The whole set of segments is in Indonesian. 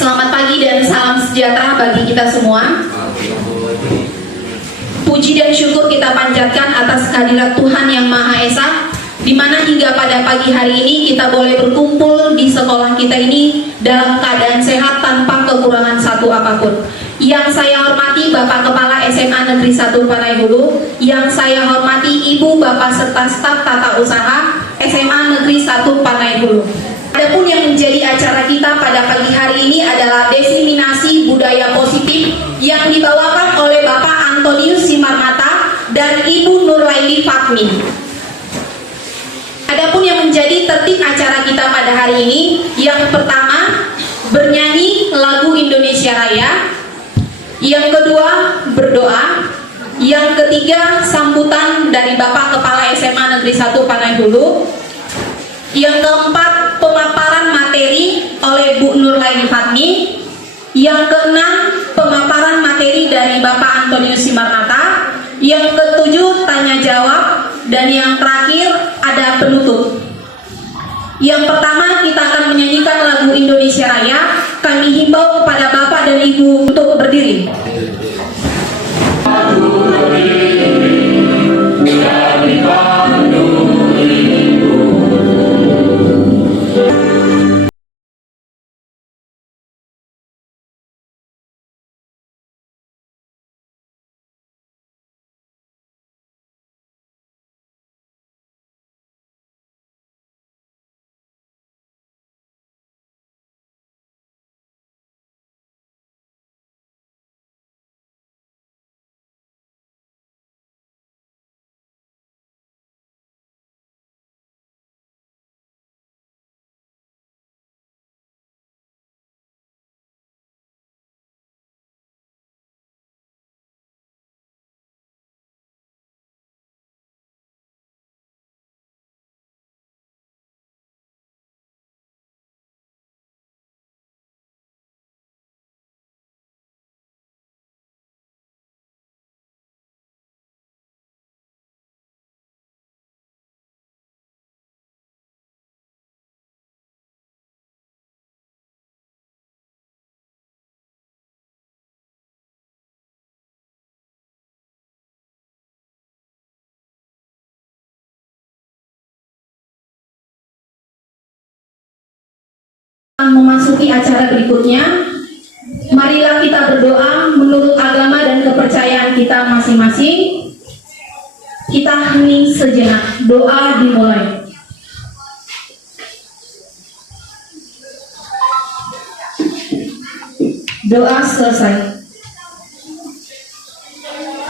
Selamat pagi dan salam sejahtera bagi kita semua. Puji dan syukur kita panjatkan atas kehadirat Tuhan Yang Maha Esa, di mana hingga pada pagi hari ini kita boleh berkumpul di sekolah kita ini dalam keadaan sehat tanpa kekurangan satu apapun. Yang saya hormati Bapak Kepala SMA Negeri 1 Panai Hulu, yang saya hormati Ibu Bapak serta staf tata usaha SMA Negeri 1 Panai Hulu. Adapun yang menjadi acara kita pada pagi hari ini adalah diseminasi budaya positif yang dibawakan oleh Bapak Antonius Simarmata dan Ibu Nurlaili Fatmi. Adapun yang menjadi tertib acara kita pada hari ini, yang pertama bernyanyi lagu Indonesia Raya, yang kedua berdoa, yang ketiga sambutan dari Bapak Kepala SMA Negeri 1 Panai Hulu, yang keempat pemaparan materi oleh Bu Nurlaili Fatmi, yang keenam pemaparan materi dari Bapak Antonius Simarmata, yang ketujuh tanya jawab, dan yang terakhir ada penutup. Yang pertama kita akan menyanyikan lagu Indonesia Raya. Kami himbau kepada Bapak dan Ibu untuk berdiri. Memasuki acara berikutnya, marilah kita berdoa menurut agama dan kepercayaan kita masing-masing. Kita hening sejenak, doa dimulai. Doa selesai.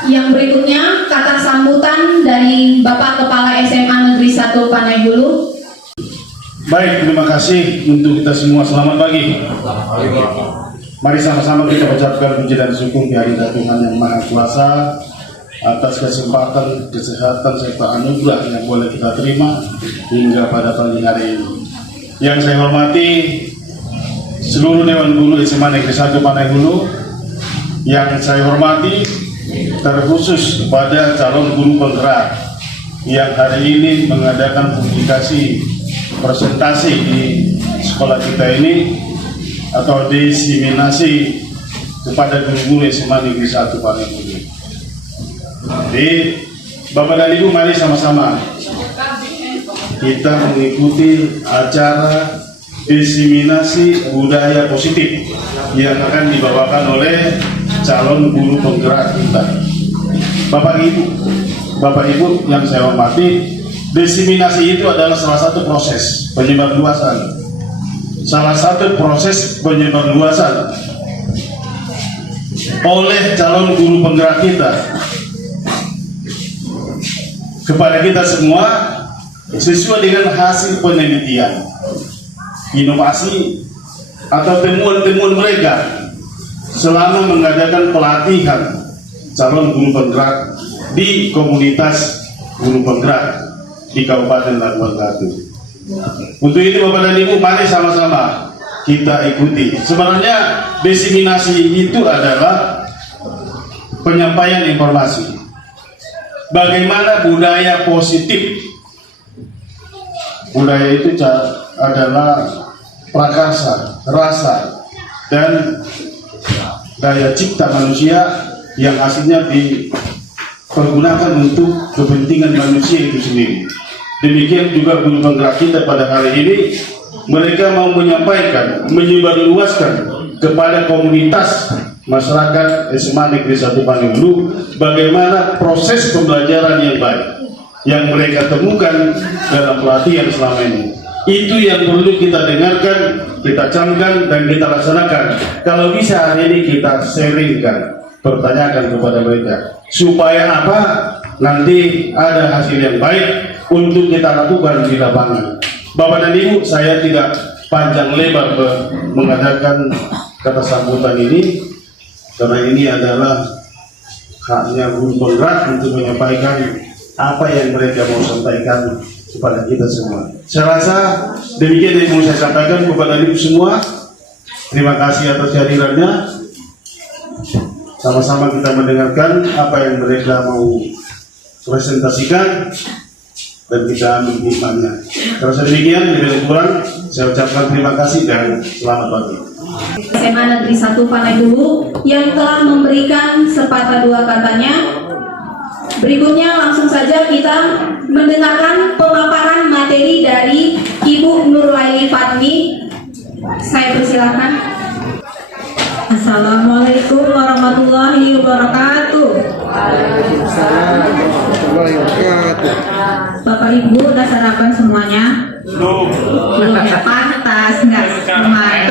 Yang berikutnya kata sambutan dari Bapak Kepala SMA Negeri 1 Panai Hulu. Baik, terima kasih untuk kita semua. Selamat pagi. Mari sama-sama kita ucapkan puji dan syukur kehadirat Tuhan Yang Maha Kuasa atas kesempatan, kesehatan, serta anugerah yang boleh kita terima hingga pada pagi hari ini. Yang saya hormati seluruh Dewan Guru SMA Negeri 1 Panai Hulu, yang saya hormati terkhusus kepada calon guru penggerak yang hari ini mengadakan publikasi presentasi di sekolah kita ini atau diseminasi kepada guru-guru SMA Negeri 1 Panai Hulu. Jadi Bapak dan Ibu, mari sama-sama kita mengikuti acara diseminasi budaya positif yang akan dibawakan oleh calon guru penggerak kita. Bapak Ibu yang saya hormati, diseminasi itu adalah salah satu proses penyebarluasan. Salah satu proses penyebarluasan oleh calon guru penggerak kita kepada kita semua sesuai dengan hasil penelitian, inovasi atau temuan-temuan mereka selama mengadakan pelatihan calon guru penggerak di komunitas guru penggerak di Kabupaten Labuan Batu. Untuk itu Bapak dan Ibu, mari sama-sama kita ikuti. Sebenarnya diseminasi itu adalah penyampaian informasi. Bagaimana budaya positif. Budaya itu adalah prakarsa, rasa, dan daya cipta manusia yang hasilnya dipergunakan untuk kepentingan manusia itu sendiri. Demikian juga guru penggerak kita pada hari ini, mereka mau menyampaikan, menyebarluaskan kepada komunitas masyarakat SMA Negeri 1 Panegulu bagaimana proses pembelajaran yang baik yang mereka temukan dalam pelatihan selama ini. Itu yang perlu kita dengarkan, kita camkan, dan kita laksanakan. Kalau bisa hari ini kita sharingkan, pertanyakan kepada mereka, supaya apa? Nanti ada hasil yang baik untuk kita lakukan di lapangan. Bapak dan Ibu, saya tidak panjang lebar mengadakan kata sambutan ini, karena ini adalah haknya guru penggerak untuk menyampaikan apa yang mereka mau sampaikan kepada kita semua. Saya rasa demikian yang mau saya sampaikan kepada Ibu semua. Terima kasih atas kehadirannya. Sama-sama kita mendengarkan apa yang mereka mau presentasikan dan kita ambil hikmahnya. Kalau demikian, lebih kurang saya ucapkan terima kasih dan selamat pagi. SMA Negeri 1 Panegulu yang telah memberikan sepatah dua katanya. Berikutnya langsung saja kita mendengarkan pemaparan materi dari Ibu Nurlaili Fatmi. Saya persilakan. Assalamualaikum warahmatullahi wabarakatuh. Bapak Ibu udah sarapan semuanya? Belum ya, pantas nggak semuanya.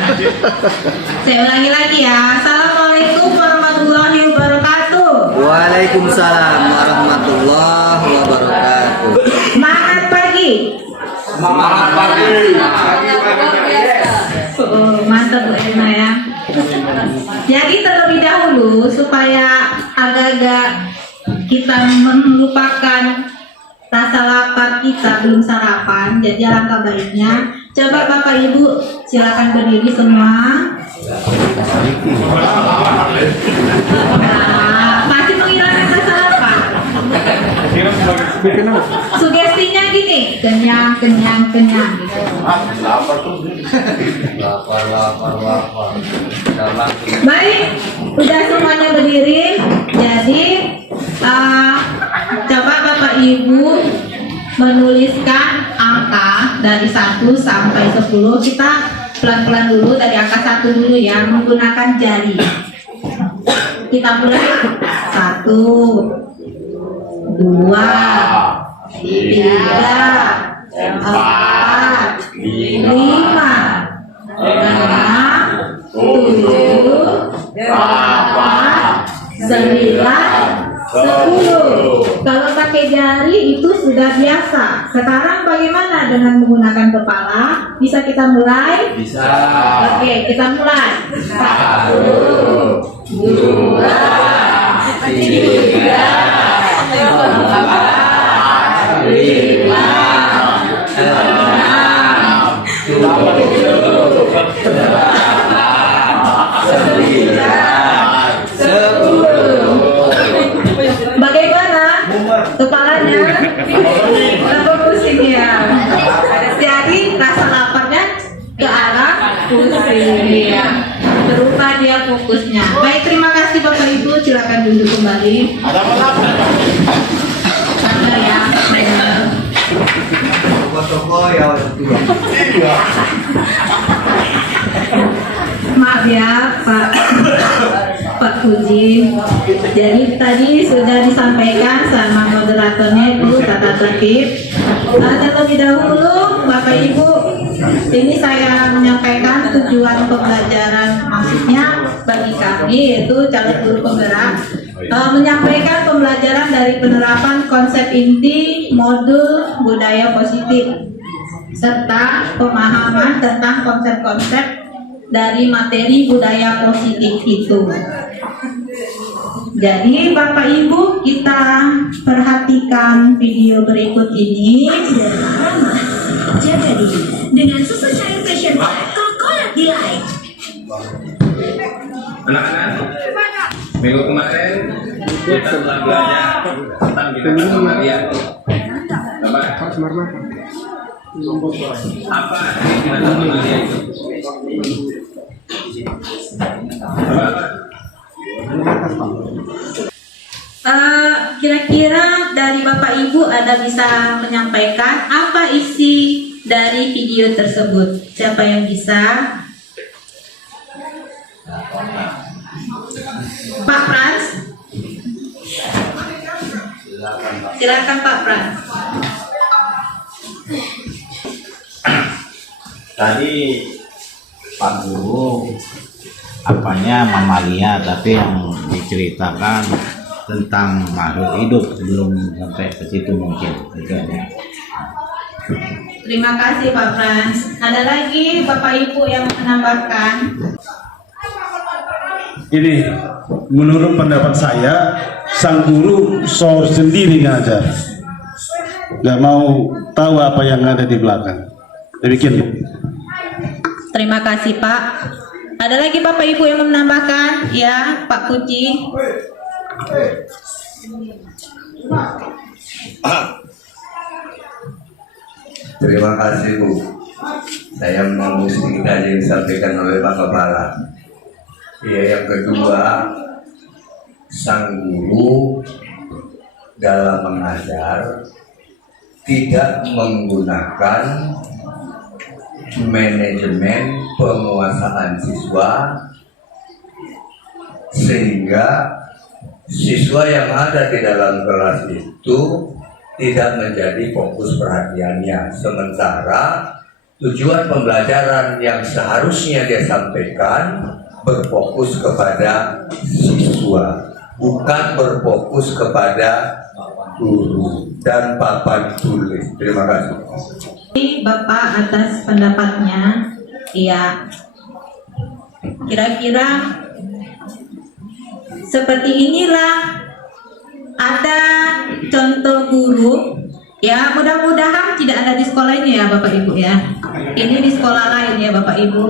Saya ulangi lagi ya. Assalamualaikum warahmatullahi wabarakatuh. Waalaikumsalam warahmatullahi wabarakatuh. Semangat pagi. Semangat pagi. Oh, mantap Bu Erna ya. Jadi terlebih dahulu supaya agak-agak kita melupakan rasa lapar kita belum sarapan, jadi alangkah baiknya coba Bapak Ibu silakan berdiri semua. Nah, masih menghilangkan rasa lapar. Sugestinya gini, kenyang. Lapar. Baik, udah semuanya berdiri. Jadi coba Bapak Ibu menuliskan angka dari 1 sampai 10. Kita pelan-pelan dulu dari angka 1 dulu ya, menggunakan jari. Kita mulai 1, 2, 3, 4, 5, 6, 7, 8, 9, 10. Kalau pakai jari itu sudah biasa. Sekarang bagaimana dengan menggunakan kepala? Bisa kita mulai? Bisa. Oke, kita mulai. 1, 2, 3, 4, 5, 6, 7, 8, 9, 10. Bagaimana kepalanya? Kenapa pusing ya? Jadi rasa laparnya ke arah pusing ya. Berubah dia fokusnya. Baik, terima kasih Bapak Ibu. Silakan duduk kembali. Ada ya. Toko ya Maaf ya Pak Puji. Jadi tadi sudah disampaikan sama moderatornya itu tata tertib. Terlebih dahulu Bapak Ibu, ini saya menyampaikan tujuan pembelajaran, maksudnya bagi kami yaitu calon guru penggerak, menyampaikan pembelajaran dari penerapan konsep inti modul budaya positif serta pemahaman tentang konsep-konsep dari materi budaya positif itu. Jadi Bapak Ibu, kita perhatikan video berikut ini. Jaga diri dengan susu cair Fashion White Coconut Delight. Anak-anak, minggu kemarin kita telah belajar tentang binatang mamalia. Apa binatang mamalia itu? Kira-kira dari Bapak Ibu ada bisa menyampaikan apa isi dari video tersebut? Siapa yang bisa? Pak Frans? Silakan Pak Frans. Tadi Pak Guru apanya mamalia, tapi yang diceritakan tentang makhluk hidup sebelum sampai ke situ mungkin itu aja. Terima kasih Pak Frans. Ada lagi Bapak Ibu yang menambahkan? Ini menurut pendapat saya, sang guru sor sendiri ngajar, nggak mau tahu apa yang ada di belakang. Demikian. Terima kasih Pak. Ada lagi Bapak Ibu yang menambahkan? Ya, Pak Puji. Terima kasih Bu. Saya mau sedikit aja yang disampaikan oleh Pak Kepala. Ya, yang kedua, sang guru dalam mengajar tidak menggunakan manajemen penguasaan siswa, sehingga siswa yang ada di dalam kelas itu tidak menjadi fokus perhatiannya, sementara tujuan pembelajaran yang seharusnya dia sampaikan berfokus kepada siswa, bukan berfokus kepada guru dan papan tulis. Terima kasih Bapak atas pendapatnya. Iya. Kira-kira seperti inilah ada contoh guru. Ya, mudah-mudahan tidak ada di sekolah ini ya Bapak Ibu ya. Ini di sekolah lain ya Bapak Ibu.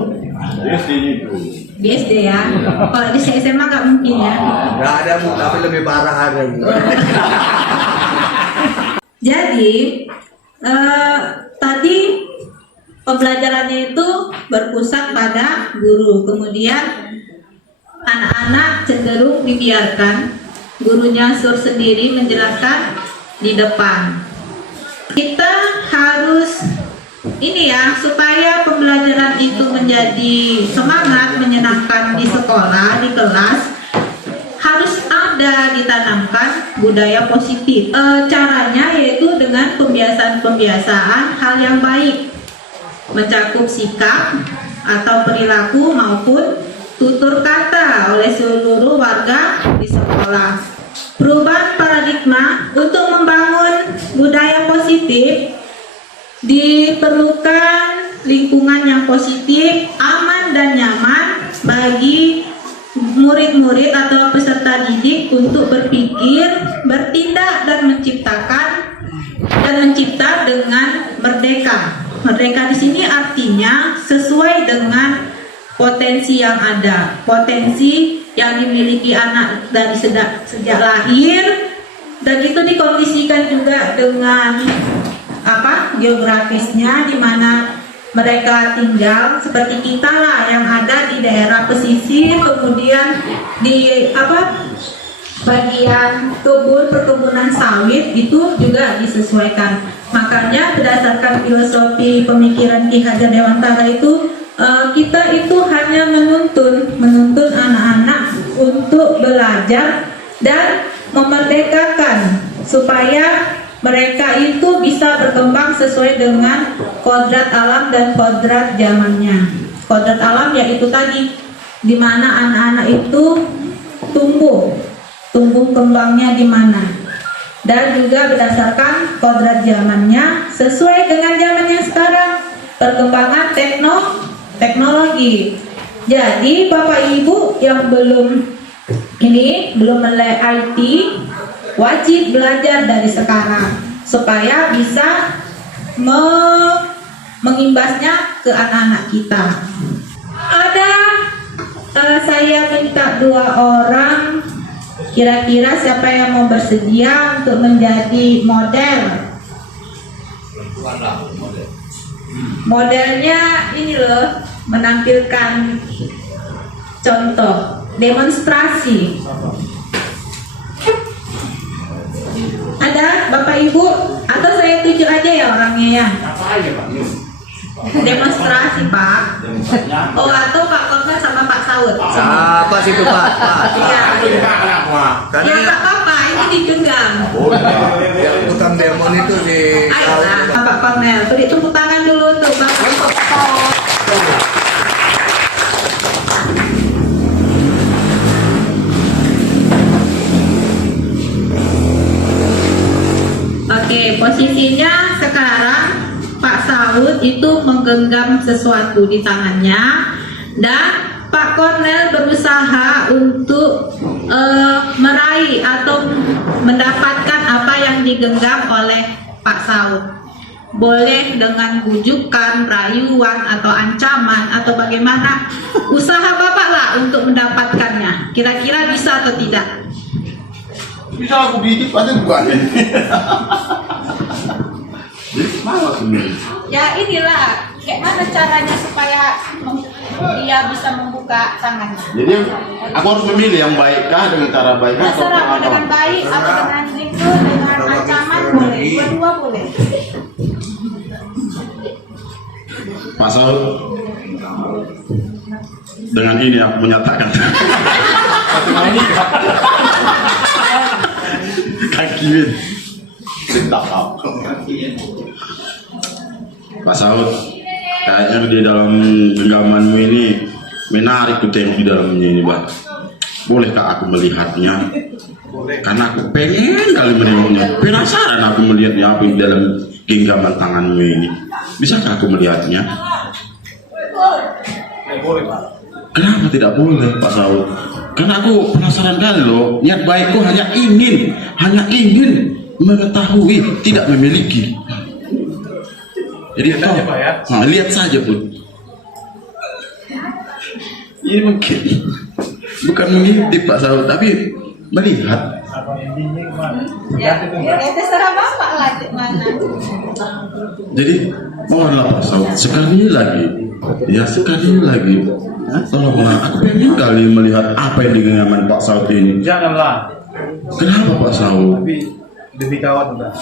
Di SD ya. Kalau di SMA nggak mungkin ya. Nggak ada Bu, tapi lebih parah ada Bu. Jadi tadi pembelajarannya itu berpusat pada guru, kemudian anak-anak cenderung dibiarkan gurunya sur sendiri menjelaskan di depan. Kita harus ini ya, supaya pembelajaran itu menjadi semangat, menyenangkan di sekolah, di kelas, harus ada ditanamkan budaya positif. Caranya yaitu dengan pembiasaan-pembiasaan hal yang baik, mencakup sikap atau perilaku maupun tutur kata oleh seluruh warga di sekolah. Perubahan paradigma untuk membangun budaya positif diperlukan lingkungan yang positif, aman dan nyaman bagi murid-murid atau peserta didik untuk berpikir, bertindak dan mencipta dengan merdeka. Merdeka di sini artinya sesuai dengan potensi yang ada, potensi yang dimiliki anak dari sejak lahir, dan itu dikondisikan juga dengan geografisnya di mana mereka tinggal, seperti kita lah yang ada di daerah pesisir, kemudian di bagian perkebunan sawit itu juga disesuaikan. Makanya berdasarkan filosofi pemikiran Ki Hajar Dewantara itu kita itu hanya menuntun anak-anak untuk belajar dan memerdekakan supaya mereka itu bisa berkembang sesuai dengan kodrat alam dan kodrat zamannya. Kodrat alam yaitu tadi di mana anak-anak itu tumbuh kembangnya di mana, dan juga berdasarkan kodrat zamannya sesuai dengan zamannya sekarang, perkembangan teknologi. Jadi Bapak Ibu yang belum melek IT wajib belajar dari sekarang supaya bisa mengimbasnya ke anak-anak kita. Saya minta 2 orang, kira-kira siapa yang mau bersedia untuk menjadi model. Modelnya ini loh, menampilkan contoh demonstrasi. ada Bapak Ibu atau saya tunjuk aja ya orangnya ya? Demonstrasi Pak. Oh atau Pak Korban sama Pak Saud. Apa sih itu Pak? Iya. Karena Ya nggak apa-apa, ini digenggam. yang tukang demon itu si Ayolah, Pak Kornel, beri tepuk tangan dulu untuk Bapak Saud. Oke, posisinya sekarang Pak Saud itu menggenggam sesuatu di tangannya dan Pak Kornel berusaha untuk meraih atau mendapatkan apa yang digenggam oleh Pak Saud. Boleh dengan bujukan, rayuan, atau ancaman, atau bagaimana. Usaha Bapak lah untuk mendapatkannya. Kira-kira bisa atau tidak? Bisa aku bidik aja bukan. Jadi malas ini. Ya inilah, kayak mana caranya supaya dia bisa membuka tangannya. Jadi aku harus memilih yang baikkah dengan cara baikkah atau Terserah mau apa? dengan baik atau dengan itu, dengan ancaman boleh, dua-dua boleh. Pak Saud, dengan ini aku menyatakan kaki tak apa. Pak Saud, kayaknya di dalam genggamanmu ini menarik ku tengok di dalamnya ini, Pak. Bolehkah aku melihatnya? Karena aku pengen kali menengoknya. Penasaran aku melihatnya apa di dalam genggaman tanganmu ini. Bisakah aku melihatnya? Kenapa tidak boleh, Pak Saud? Karena aku penasaran kali loh. Niat baikku hanya ingin mengetahui, tidak memiliki. Jadi lihat saja Pun. Ini mungkin bukan mengintip Pak Saud, tapi melihat. Ya terserah Bapak lah mana. Jadi mohonlah Pak Saud sekali lagi, tolonglah, aku pengen kali melihat apa yang di genggaman Pak Saud ini. Janganlah. Kenapa Pak Saud? Demi kawan udah.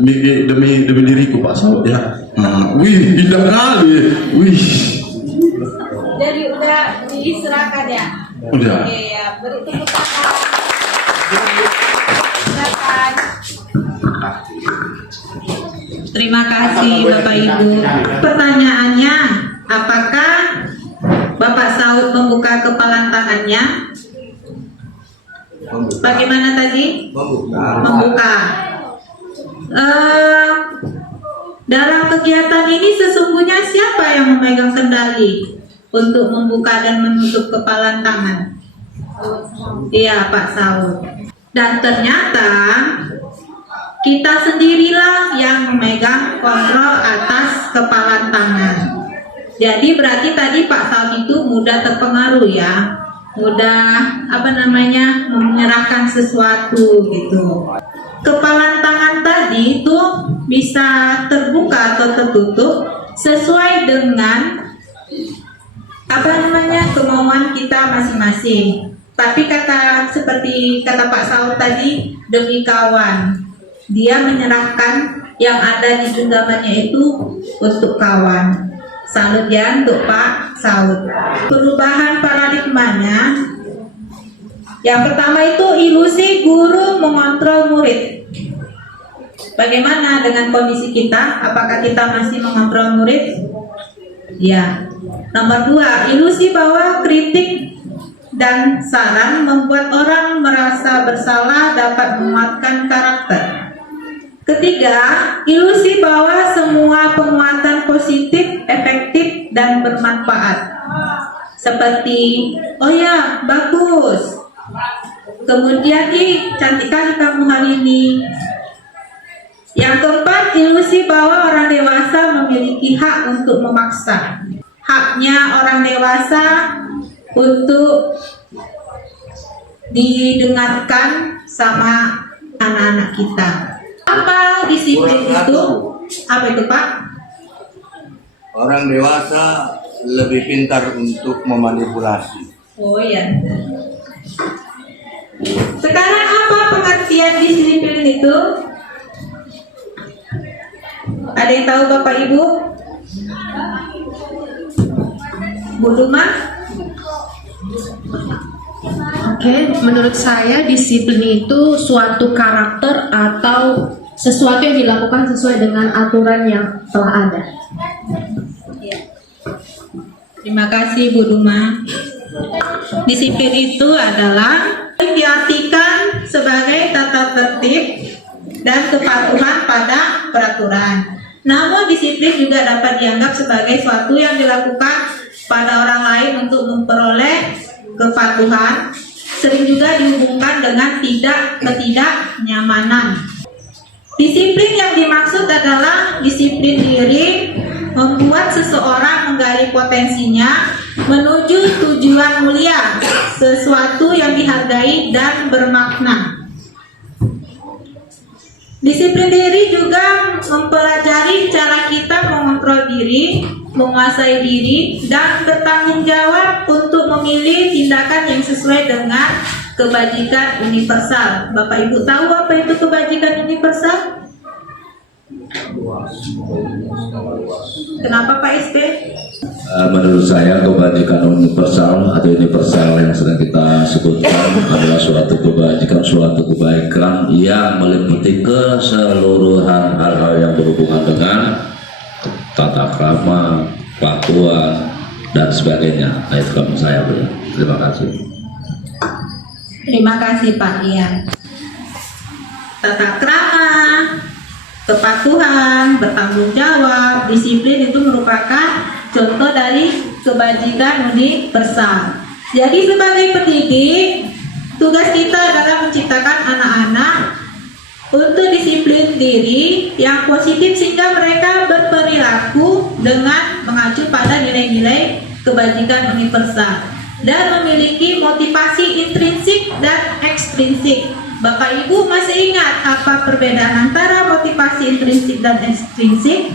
Demi diriku Pak Saud ya. Wih, indah kali. Wih. Jadi udah diserahkan ya. Udah. Oke ya, beri tepuk tangan. Silakan. Terima kasih Bapak Ibu. Pertanyaannya, apakah Bapak Saud membuka kepalan tangannya? Bagaimana tadi? Membuka. Dalam kegiatan ini sesungguhnya siapa yang memegang kendali untuk membuka dan menutup kepalan tangan? Iya, Pak Saud. Dan ternyata kita sendirilah yang memegang kontrol atas kepalan tangan. Jadi berarti tadi Pak Saud itu mudah terpengaruh ya, mudah menyerahkan sesuatu gitu. Kepalan tangan tadi itu bisa terbuka atau tertutup sesuai dengan kemauan kita masing-masing. Tapi seperti kata Pak Saud tadi, demi kawan, dia menyerahkan yang ada di genggamannya itu untuk kawan. Salut ya untuk Pak Saud. Perubahan paradigmanya, yang pertama itu ilusi guru mengontrol murid. Bagaimana dengan kondisi kita? Apakah kita masih mengontrol murid? Ya. Nomor 2, ilusi bahwa kritik dan saran membuat orang merasa bersalah dapat menguatkan karakter. Ketiga, ilusi bahwa semua penguatan positif, efektif, dan bermanfaat. Seperti, oh ya, bagus. Kemudian, cantik kali kamu hari ini. Yang keempat, ilusi bahwa orang dewasa memiliki hak untuk memaksa. Haknya orang dewasa untuk didengarkan sama anak-anak kita. Apa disiplin itu? Apa itu Pak? Orang dewasa lebih pintar untuk memanipulasi. Oh iya. Sekarang apa pengertian disiplin itu? Ada yang tahu Bapak Ibu? Bu Duma? Oke, menurut saya disiplin itu suatu karakter atau sesuatu yang dilakukan sesuai dengan aturan yang telah ada. Terima kasih Bu Duma. Disiplin itu adalah diartikan sebagai tata tertib dan kepatuhan pada peraturan. Namun disiplin juga dapat dianggap sebagai suatu yang dilakukan pada orang lain untuk memperoleh kepatuhan, sering juga dihubungkan dengan ketidaknyamanan. Disiplin yang dimaksud adalah disiplin diri, membuat seseorang menggali potensinya menuju tujuan mulia, sesuatu yang dihargai dan bermakna. Disiplin diri juga mempelajari cara kita mengontrol diri, menguasai diri, dan bertanggung jawab untuk memilih tindakan yang sesuai dengan kebajikan universal. Bapak Ibu tahu apa itu kebajikan universal? Kenapa Pak SB? Menurut saya kebajikan universal atau universal yang sedang kita sebutkan adalah suatu kebaikan yang meliputi keseluruhan hal-hal yang berhubungan dengan tata krama, kepatuhan, dan sebagainya. Nah, itu kamu saya beri. Terima kasih. Terima kasih Pak Ian. Tata krama, kepatuhan, bertanggung jawab, disiplin itu merupakan contoh dari kebajikan universal. Jadi sebagai pendidik, tugas kita adalah menciptakan anak-anak untuk disiplin diri yang positif sehingga mereka berperilaku dengan mengacu pada nilai-nilai kebajikan universal dan memiliki motivasi intrinsik dan ekstrinsik. Bapak Ibu masih ingat apa perbedaan antara motivasi intrinsik dan ekstrinsik?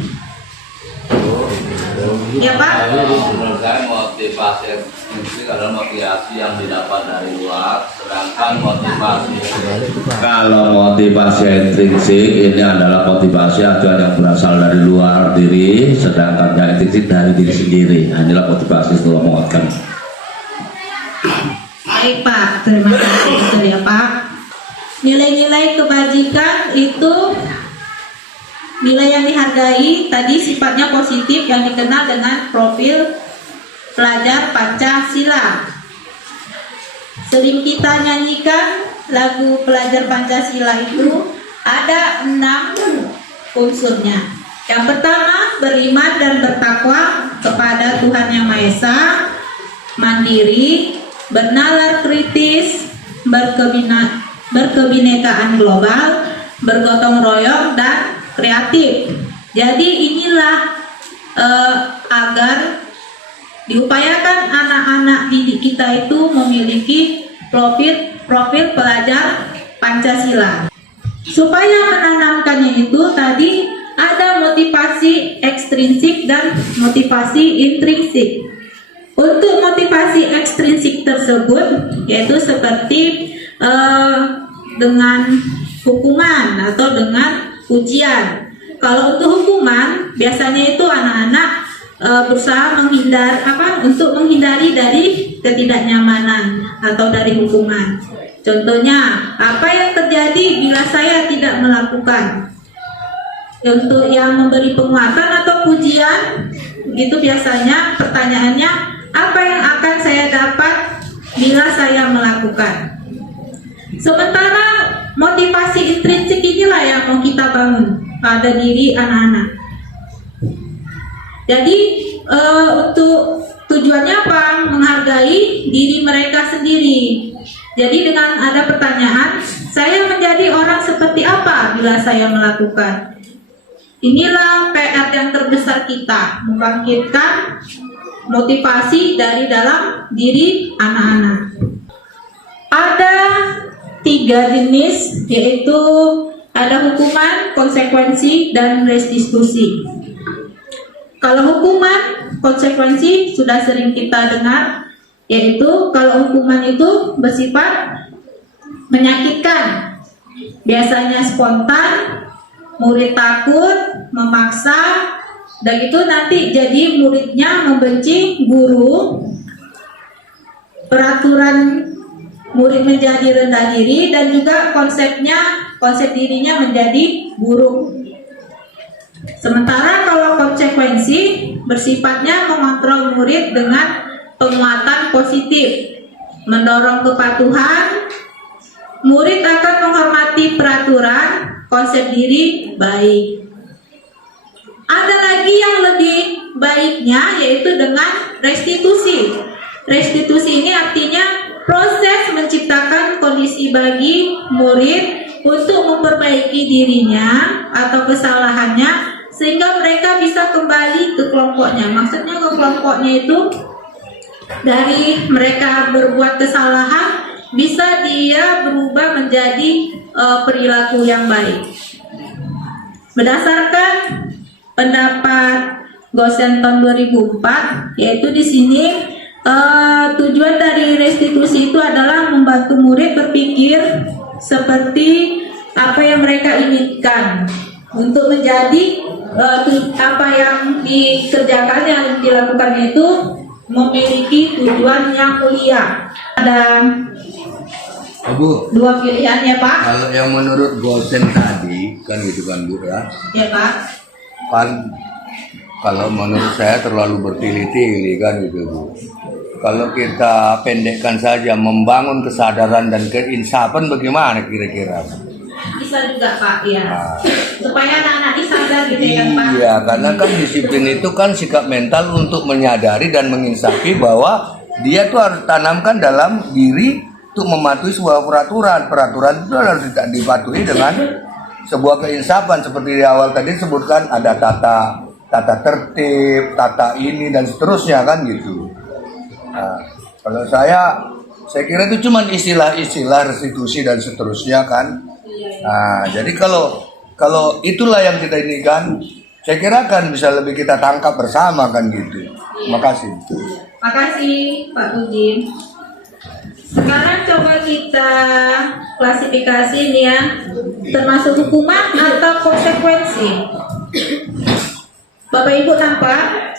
Ya Pak? Menurut saya motivasi ekstrinsik adalah motivasi yang didapat dari luar, sedangkan Kalau motivasi intrinsik ini adalah motivasi acuan yang berasal dari luar diri, sedangkan yang intrinsik dari diri sendiri. Nah, inilah motivasi setelah menguatkan. Baik Pak, terima kasih ya Pak. Nilai-nilai kebajikan itu nilai yang dihargai, tadi sifatnya positif yang dikenal dengan profil pelajar Pancasila. Sering kita nyanyikan lagu pelajar Pancasila itu ada 6 unsurnya. Yang pertama, beriman dan bertakwa kepada Tuhan Yang Maha Esa, mandiri, bernalar kritis, berkebinekaan global, bergotong royong, dan kreatif. Jadi inilah agar diupayakan anak-anak didik kita itu memiliki profil pelajar Pancasila. Supaya menanamkannya itu tadi ada motivasi ekstrinsik dan motivasi intrinsik. Untuk motivasi ekstrinsik tersebut yaitu seperti dengan hukuman atau dengan ujian. Kalau untuk hukuman biasanya itu anak-anak berusaha untuk menghindari dari ketidaknyamanan atau dari hukuman. Contohnya, apa yang terjadi bila saya tidak melakukan? Untuk yang memberi penguatan atau pujian, itu biasanya pertanyaannya, apa yang akan saya dapat bila saya melakukan? Sementara motivasi intrinsik inilah yang mau kita bangun pada diri anak-anak. Jadi untuk tujuannya apa? Menghargai diri mereka sendiri. Jadi dengan ada pertanyaan, saya menjadi orang seperti apa bila saya melakukan? Inilah PR yang terbesar kita, membangkitkan motivasi dari dalam diri anak-anak. Ada 3 jenis, yaitu ada hukuman, konsekuensi, dan restitusi. Kalau hukuman, konsekuensi sudah sering kita dengar, yaitu kalau hukuman itu bersifat menyakitkan, biasanya spontan, murid takut, memaksa, dan itu nanti jadi muridnya membenci guru, peraturan murid menjadi rendah diri, dan juga konsep dirinya menjadi buruk. Sementara kalau konsekuensi bersifatnya mengontrol murid dengan penguatan positif, mendorong kepatuhan, murid akan menghormati peraturan, konsep diri baik. Ada lagi yang lebih baiknya, yaitu dengan restitusi. Restitusi ini artinya proses menciptakan kondisi bagi murid untuk memperbaiki dirinya atau kesalahannya sehingga mereka bisa kembali ke kelompoknya. Maksudnya ke kelompoknya itu dari mereka berbuat kesalahan bisa dia berubah menjadi perilaku yang baik. Berdasarkan pendapat Gosen tahun 2004, yaitu di sini tujuan dari restitusi itu adalah membantu murid berpikir seperti apa yang mereka inginkan untuk menjadi apa yang dikerjakan, yang dilakukan itu memiliki tujuan yang mulia. Ada Bu, dua pilihan ya Pak. kalau yang menurut Gosen tadi kan gitu kan Bu ya. Ya Pak. Kan kalau menurut saya terlalu bertili-tili kan gitu Bu. Kalau kita pendekkan saja, membangun kesadaran dan keinsafan bagaimana kira-kira? Bisa juga Pak, ya. Supaya anak-anak ini sadar gitu ya kan Pak. Iya, karena kan disiplin itu kan sikap mental untuk menyadari dan menginsafi bahwa dia tuh harus tanamkan dalam diri untuk mematuhi sebuah peraturan. Peraturan itu harus dipatuhi dengan sebuah keinsafan, seperti di awal tadi disebutkan ada tata tertib, tata ini dan seterusnya kan gitu. Nah, kalau saya kira itu cuma istilah-istilah restitusi dan seterusnya kan. Nah, jadi kalau itulah yang kita ini kan, saya kira kan bisa lebih kita tangkap bersama kan gitu. Terima kasih. Makasih Pak Ujin. Sekarang coba kita klasifikasi ini ya, termasuk hukuman atau konsekuensi. Bapak Ibu nampak?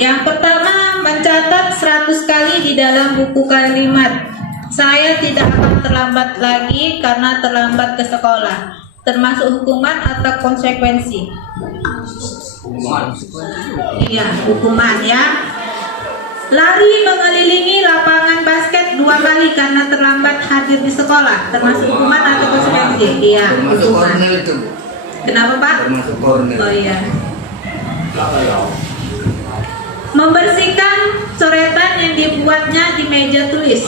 Yang pertama, mencatat 100 kali di dalam buku kalimat. Saya tidak akan terlambat lagi karena terlambat ke sekolah. Termasuk hukuman atau konsekuensi? Iya, hukuman ya. Lari mengelilingi lapangan basket 2 kali karena terlambat hadir di sekolah. Termasuk hukuman atau konsekuensi? Iya, Termasuk hukuman. kornel itu. Kenapa Pak? Termasuk kornel. Oh iya. Membersihkan coretan yang dibuatnya di meja tulis.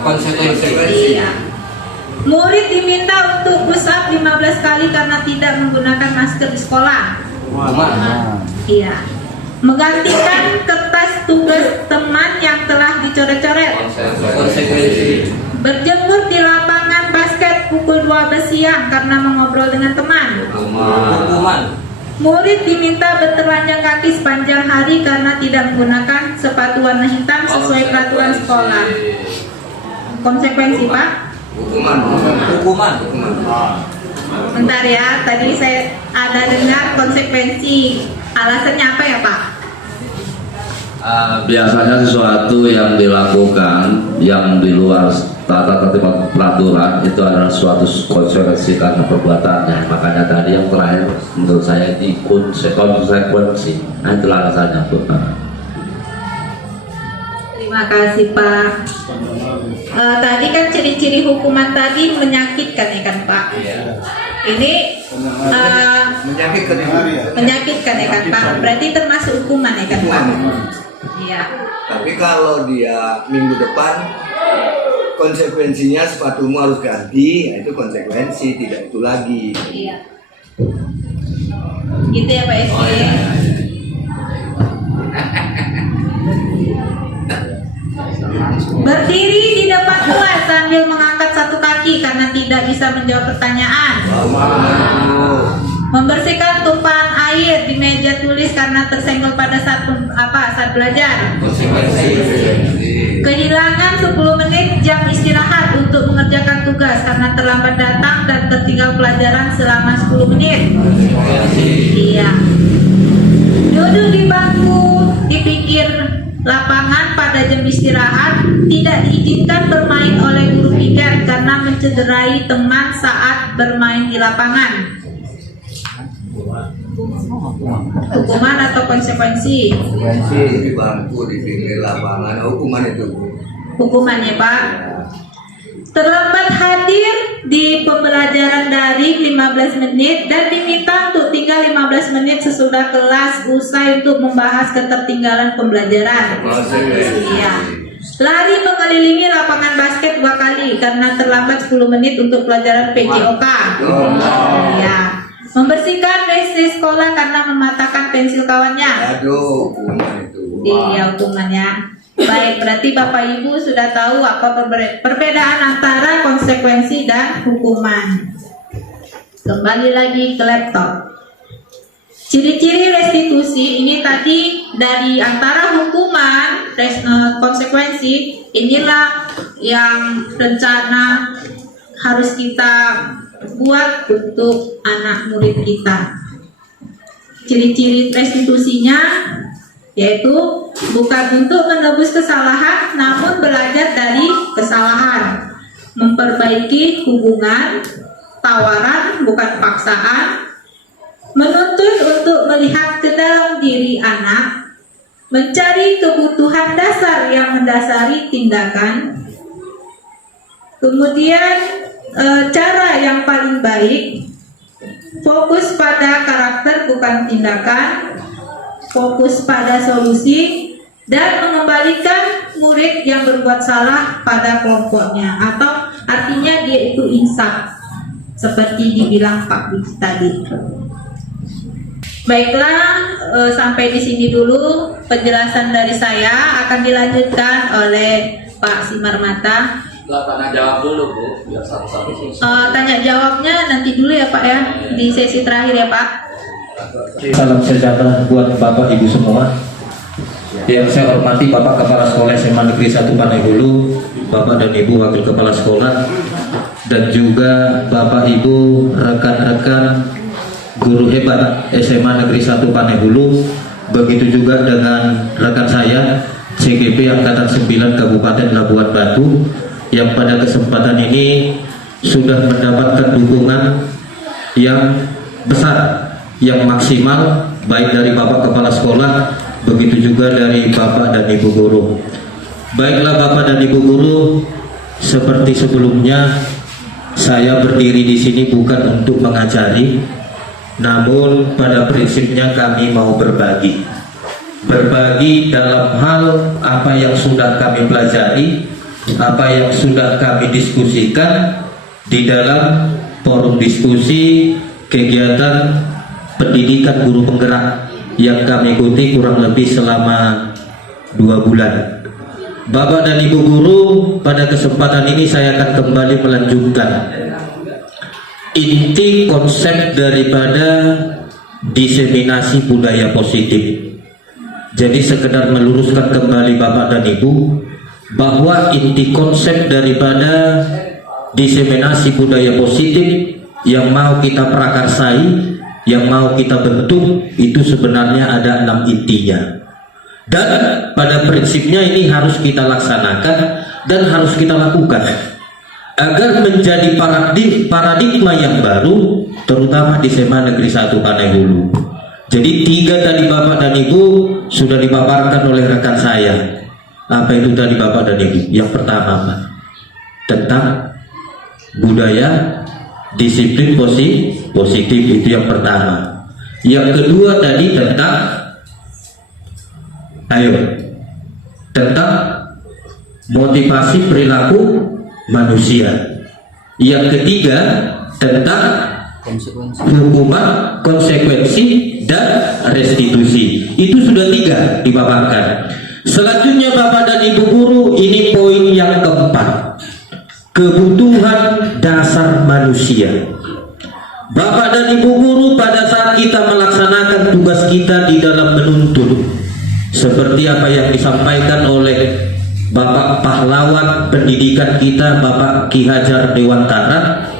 Konsekuensi. Iya. Murid diminta untuk push up 15 kali karena tidak menggunakan masker di sekolah. Iya. Menggantikan kertas tugas teman yang telah dicoret-coret. Konsekuensi. Berjemur di lapangan basket pukul 12 siang karena mengobrol dengan teman. Hukuman. Murid diminta bertelanjang kaki sepanjang hari karena tidak menggunakan sepatu warna hitam sesuai peraturan sekolah. Konsekuensi Pak? Hukuman. Bentar ya, tadi saya ada dengar konsekuensi. Alasannya apa ya Pak? Biasanya sesuatu yang dilakukan yang di luar tata tertib peraturan itu adalah suatu konsekuensi karena perbuatannya. Makanya tadi yang terakhir menurut saya itu konsekuensi. Nah itulah alasannya Bu. Terima kasih Pak. Tadi kan ciri-ciri hukuman tadi menyakitkan ya kan Pak? Ini menyakitkan ya kan Pak? Berarti termasuk hukuman ya kan Pak? Iya. Tapi kalau dia minggu depan konsekuensinya sepatumu harus ganti, itu konsekuensi, tidak itu lagi. Iya. Gitu ya Pak SB. Berdiri di depan kelas sambil mengangkat satu kaki karena tidak bisa menjawab pertanyaan. Membersihkan tumpahan air di meja tulis karena tersenggol pada saat belajar. Kehilangan 10 menit jam istirahat untuk mengerjakan tugas karena terlambat datang dan tertinggal pelajaran selama 10 menit. Iya. Duduk di bangku di pinggir lapangan pada jam istirahat, tidak diizinkan bermain oleh guru piket karena mencederai teman saat bermain di lapangan. Hukuman atau konsekuensi? Konsekuensi di bangku di pinggir lapangan. Hukuman itu. Hukumannya, Pak. Terlambat hadir di pembelajaran daring 15 menit dan diminta untuk tinggal 15 menit sesudah kelas usai untuk membahas ketertinggalan pembelajaran. Iya. Lari mengelilingi lapangan basket 2 kali karena terlambat 10 menit untuk pelajaran PJOK. Iya. Membersihkan WC sekolah karena mematahkan pensil kawannya. Aduh, hukuman itu. Iya, hukumannya. Baik, berarti Bapak Ibu sudah tahu apa perbedaan antara konsekuensi dan hukuman. Kembali lagi ke laptop. Ciri-ciri restitusi ini tadi dari antara hukuman, konsekuensi, inilah yang rencana harus kita buat untuk anak murid kita. Ciri-ciri restitusinya yaitu bukan untuk menebus kesalahan, namun belajar dari kesalahan, memperbaiki hubungan, tawaran bukan paksaan, menuntut untuk melihat ke dalam diri anak, mencari kebutuhan dasar yang mendasari tindakan, kemudian cara yang paling baik, fokus pada karakter bukan tindakan, fokus pada solusi, dan mengembalikan murid yang berbuat salah pada kelompoknya, atau artinya dia itu insaf seperti dibilang Pak Budi tadi. Baiklah, sampai di sini dulu penjelasan dari saya, akan dilanjutkan oleh Pak Simarmata. Tanya jawab dulu Bu, biar satu-satu Tanya jawabnya nanti dulu ya Pak ya, di sesi terakhir ya Pak. Salam sejahtera buat Bapak Ibu semua. Yang saya hormati Bapak Kepala Sekolah SMA Negeri 1 Panai Hulu, Bapak dan Ibu Wakil Kepala Sekolah, dan juga Bapak Ibu rekan-rekan guru hebat SMA Negeri 1 Panai Hulu. Begitu juga dengan rekan saya CGP Angkatan 9 Kabupaten Labuan Batu, yang pada kesempatan ini sudah mendapatkan dukungan yang besar, yang maksimal, baik dari Bapak Kepala Sekolah, begitu juga dari Bapak dan Ibu Guru. Baiklah Bapak dan Ibu Guru, seperti sebelumnya, saya berdiri di sini bukan untuk mengajari, namun pada prinsipnya kami mau berbagi. Berbagi dalam hal apa yang sudah kami pelajari, apa yang sudah kami diskusikan di dalam forum diskusi kegiatan pendidikan guru penggerak yang kami ikuti kurang lebih selama 2 bulan. Bapak dan Ibu Guru, pada kesempatan ini saya akan kembali melanjutkan inti konsep daripada diseminasi budaya positif. Jadi sekedar meluruskan kembali Bapak dan Ibu, bahwa inti konsep daripada diseminasi budaya positif yang mau kita prakarsai, yang mau kita bentuk, itu sebenarnya ada 6 intinya. Dan pada prinsipnya ini harus kita laksanakan dan harus kita lakukan agar menjadi paradigma yang baru, terutama di SMA Negeri 1 Panai Hulu. Jadi 3 tadi Bapak dan Ibu sudah dipaparkan oleh rekan saya. Apa itu tadi Bapak dan Ibu? Yang pertama Pak, tentang budaya disiplin positif, itu yang pertama. Yang kedua tadi tentang motivasi perilaku manusia. Yang ketiga tentang hukuman, konsekuensi, dan restitusi. Itu sudah 3 dipaparkan. Selanjutnya Bapak dan Ibu Guru, ini poin yang keempat, kebutuhan dasar manusia. Bapak dan Ibu Guru, pada saat kita melaksanakan tugas kita di dalam menuntut, seperti apa yang disampaikan oleh Bapak pahlawan pendidikan kita, Bapak Ki Hajar Dewantara,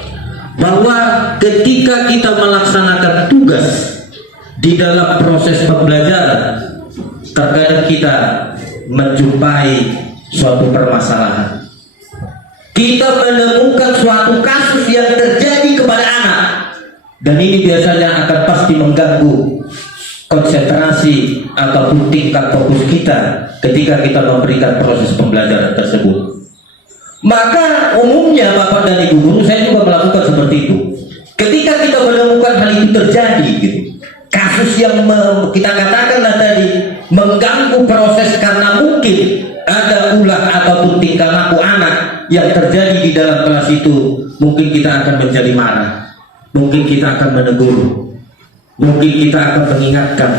bahwa ketika kita melaksanakan tugas di dalam proses pembelajaran, terkadang kita menjumpai suatu permasalahan. Kita menemukan suatu kasus yang terjadi kepada anak, dan ini biasanya akan pasti mengganggu konsentrasi ataupun tingkat fokus kita ketika kita memberikan proses pembelajaran tersebut. Maka umumnya Bapak dan Ibu guru, saya juga melakukan seperti itu. Ketika kita menemukan hal itu terjadi, gitu, kasus yang kita katakanlah tadi mengganggu proses karena mungkin ada ulah ataupun tingkah laku anak yang terjadi di dalam kelas itu, mungkin kita akan menjadi marah, mungkin kita akan menegur, mungkin kita akan mengingatkan,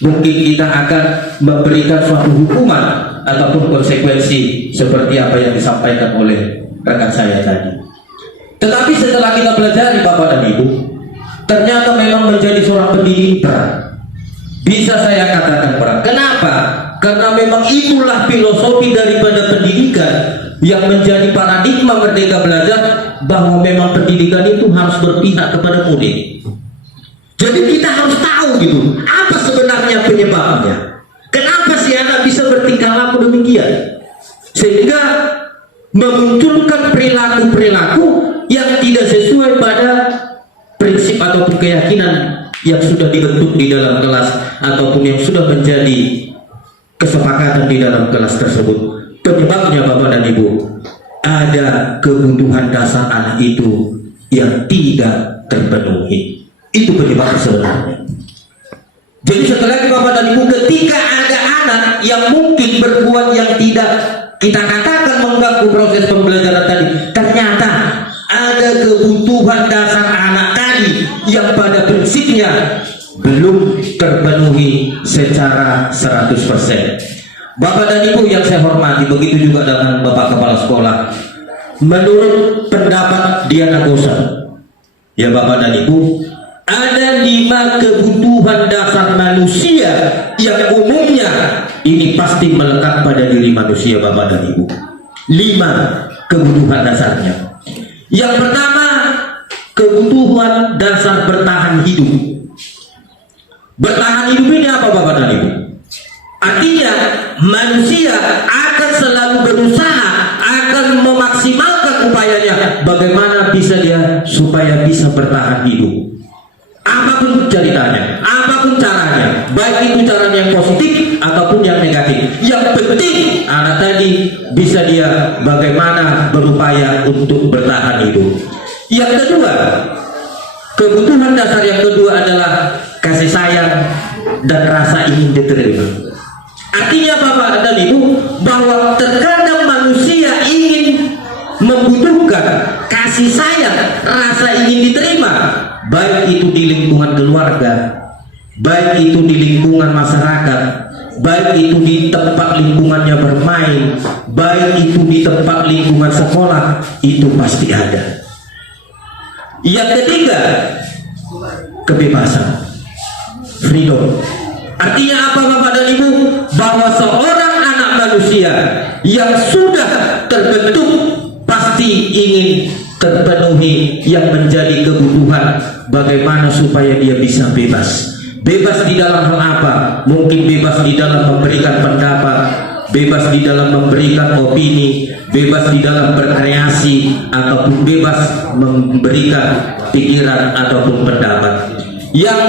mungkin kita akan memberikan suatu hukuman ataupun konsekuensi seperti apa yang disampaikan oleh rekan saya tadi. Tetapi setelah kita pelajari Bapak dan Ibu, ternyata memang menjadi seorang pendidik berat. Bisa saya katakan berat. Kenapa? Karena memang itulah filosofi daripada pendidikan yang menjadi paradigma Merdeka Belajar, bahwa memang pendidikan itu harus berpihak kepada murid. Jadi kita harus tahu gitu, apa sebenarnya penyebabnya. Kenapa si anak bisa bertingkah laku demikian? Sehingga memunculkan perilaku-perilaku yang tidak sesuai pada prinsip ataupun keyakinan yang sudah dibentuk di dalam kelas ataupun yang sudah menjadi kesepakatan di dalam kelas tersebut. Penyebabnya Bapak dan Ibu, ada kebutuhan dasar anak itu yang tidak terpenuhi. Itu penyebab sebenarnya. Jadi setelah itu Bapak dan Ibu, ketika ada anak yang mungkin berbuat yang tidak kita katakan mengganggu proses pembelajaran tadi, ternyata ada kebutuhan dasar anak tadi yang pada prinsipnya belum terpenuhi secara 100%. Bapak dan Ibu yang saya hormati, begitu juga dengan Bapak Kepala Sekolah, menurut pendapat Diana Gosa, ya Bapak dan Ibu, ada 5 kebutuhan dasar manusia yang umumnya ini pasti melekat pada diri manusia Bapak dan Ibu. 5 kebutuhan dasarnya. Yang pertama, kebutuhan dasar bertahan hidup. Bertahan hidup ini apa Bapak dan Ibu? Artinya manusia akan selalu berusaha, akan memaksimalkan upayanya bagaimana bisa dia supaya bisa bertahan hidup. Apapun ceritanya, apapun caranya, baik itu caranya yang positif ataupun yang negatif, yang penting anak tadi bisa dia bagaimana berupaya untuk bertahan hidup. Yang kedua, kebutuhan dasar yang kedua adalah kasih sayang dan rasa ingin diterima. Artinya Bapak dan Ibu, bahwa terkadang manusia ingin membutuhkan kasih sayang, rasa ingin diterima, baik itu di lingkungan keluarga, baik itu di lingkungan masyarakat, baik itu di tempat lingkungannya bermain, baik itu di tempat lingkungan sekolah, itu pasti ada. Yang ketiga, kebebasan, freedom. Artinya apa Bapak dan Ibu? Bahwa seorang anak manusia yang sudah terbentuk pasti ingin terpenuhi yang menjadi kebutuhan, bagaimana supaya dia bisa bebas. Bebas di dalam hal apa? Mungkin bebas di dalam memberikan pendapat, bebas di dalam memberikan opini, bebas di dalam berkreasi, ataupun bebas memberikan pikiran ataupun pendapat. Yang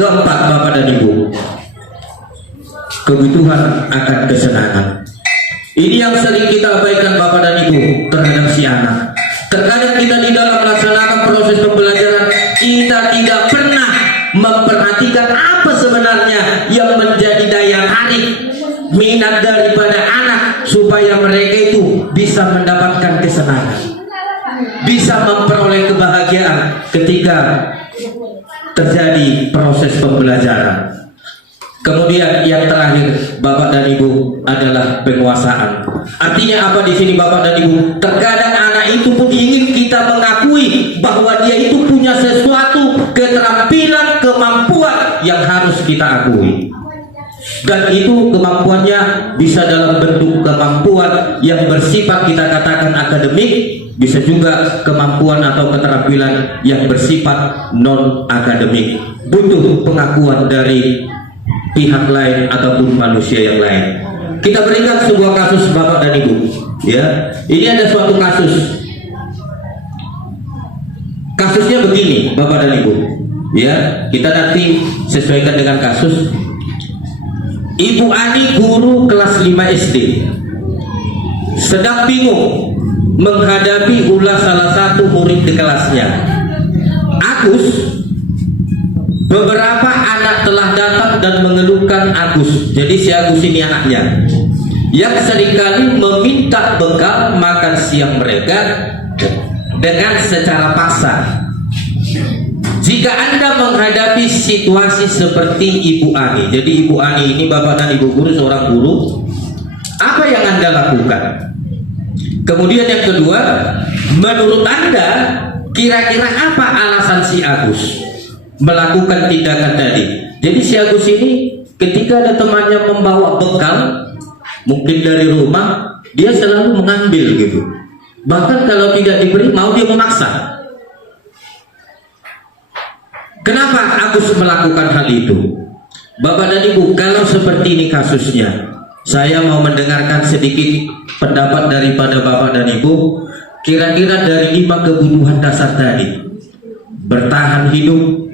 keempat Bapak dan Ibu, kebutuhan akan kesenangan. Ini yang sering kita abaikan Bapak dan Ibu terhadap si anak. Terkadang kita di dalam melaksanakan proses pembelajaran, kita tidak pernah memperhatikan apa sebenarnya yang menjadi daya tarik minat daripada anak supaya mereka itu bisa mendapatkan kesenangan, bisa memperoleh kebahagiaan ketika terjadi proses pembelajaran. Kemudian yang terakhir Bapak dan Ibu adalah penguasaan. Artinya apa di sini Bapak dan Ibu? Terkadang anak itu pun ingin kita mengakui bahwa dia itu punya sesuatu keterampilan, kemampuan yang harus kita akui. Dan itu kemampuannya bisa dalam bentuk kemampuan yang bersifat kita katakan akademik, bisa juga kemampuan atau keterampilan yang bersifat non-akademik. Butuh pengakuan dari pihak lain ataupun manusia yang lain. Kita berikan sebuah kasus Bapak dan Ibu. Ya, ini ada suatu kasus. Kasusnya begini, Bapak dan Ibu. Ya, kita nanti sesuaikan dengan kasus. Ibu Ani guru kelas 5 SD sedang bingung menghadapi ulah salah satu murid di kelasnya. Agus, beberapa anak telah datang dan mengeluhkan Agus. Jadi si Agus ini anaknya yang seringkali meminta bekal makan siang mereka dengan secara paksa. Jika Anda menghadapi situasi seperti Ibu Ani, jadi Ibu Ani ini Bapak dan Ibu guru, seorang guru, apa yang Anda lakukan? Kemudian yang kedua, menurut Anda kira-kira apa alasan si Agus melakukan tindakan tadi? Jadi si Agus ini ketika ada temannya membawa bekal, mungkin dari rumah, dia selalu mengambil gitu. Bahkan kalau tidak diberi, mau dia memaksa. Kenapa Agus melakukan hal itu? Bapak dan Ibu, kalau seperti ini kasusnya, saya mau mendengarkan sedikit pendapat daripada Bapak dan Ibu. Kira-kira dari 5 kebutuhan dasar tadi, bertahan hidup,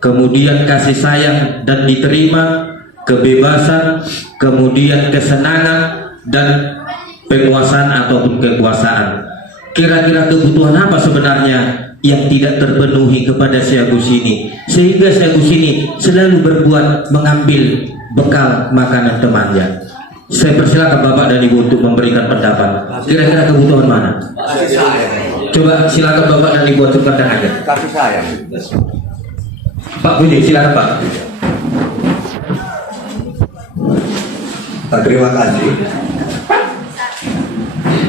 kemudian kasih sayang dan diterima, kebebasan, kemudian kesenangan, dan penguasaan ataupun kekuasaan. Kira-kira kebutuhan apa sebenarnya yang tidak terpenuhi kepada si Agus ini, sehingga si Agus ini selalu berbuat mengambil bekal makanan temannya? Saya persilakan Bapak dan Ibu untuk memberikan pendapat. Kira-kira kebutuhan mana? Kasih sayang. Coba silakan Bapak dan Ibu untuk aja. Kasih sayang. Pak Budi, silakan Pak. Terima kasih.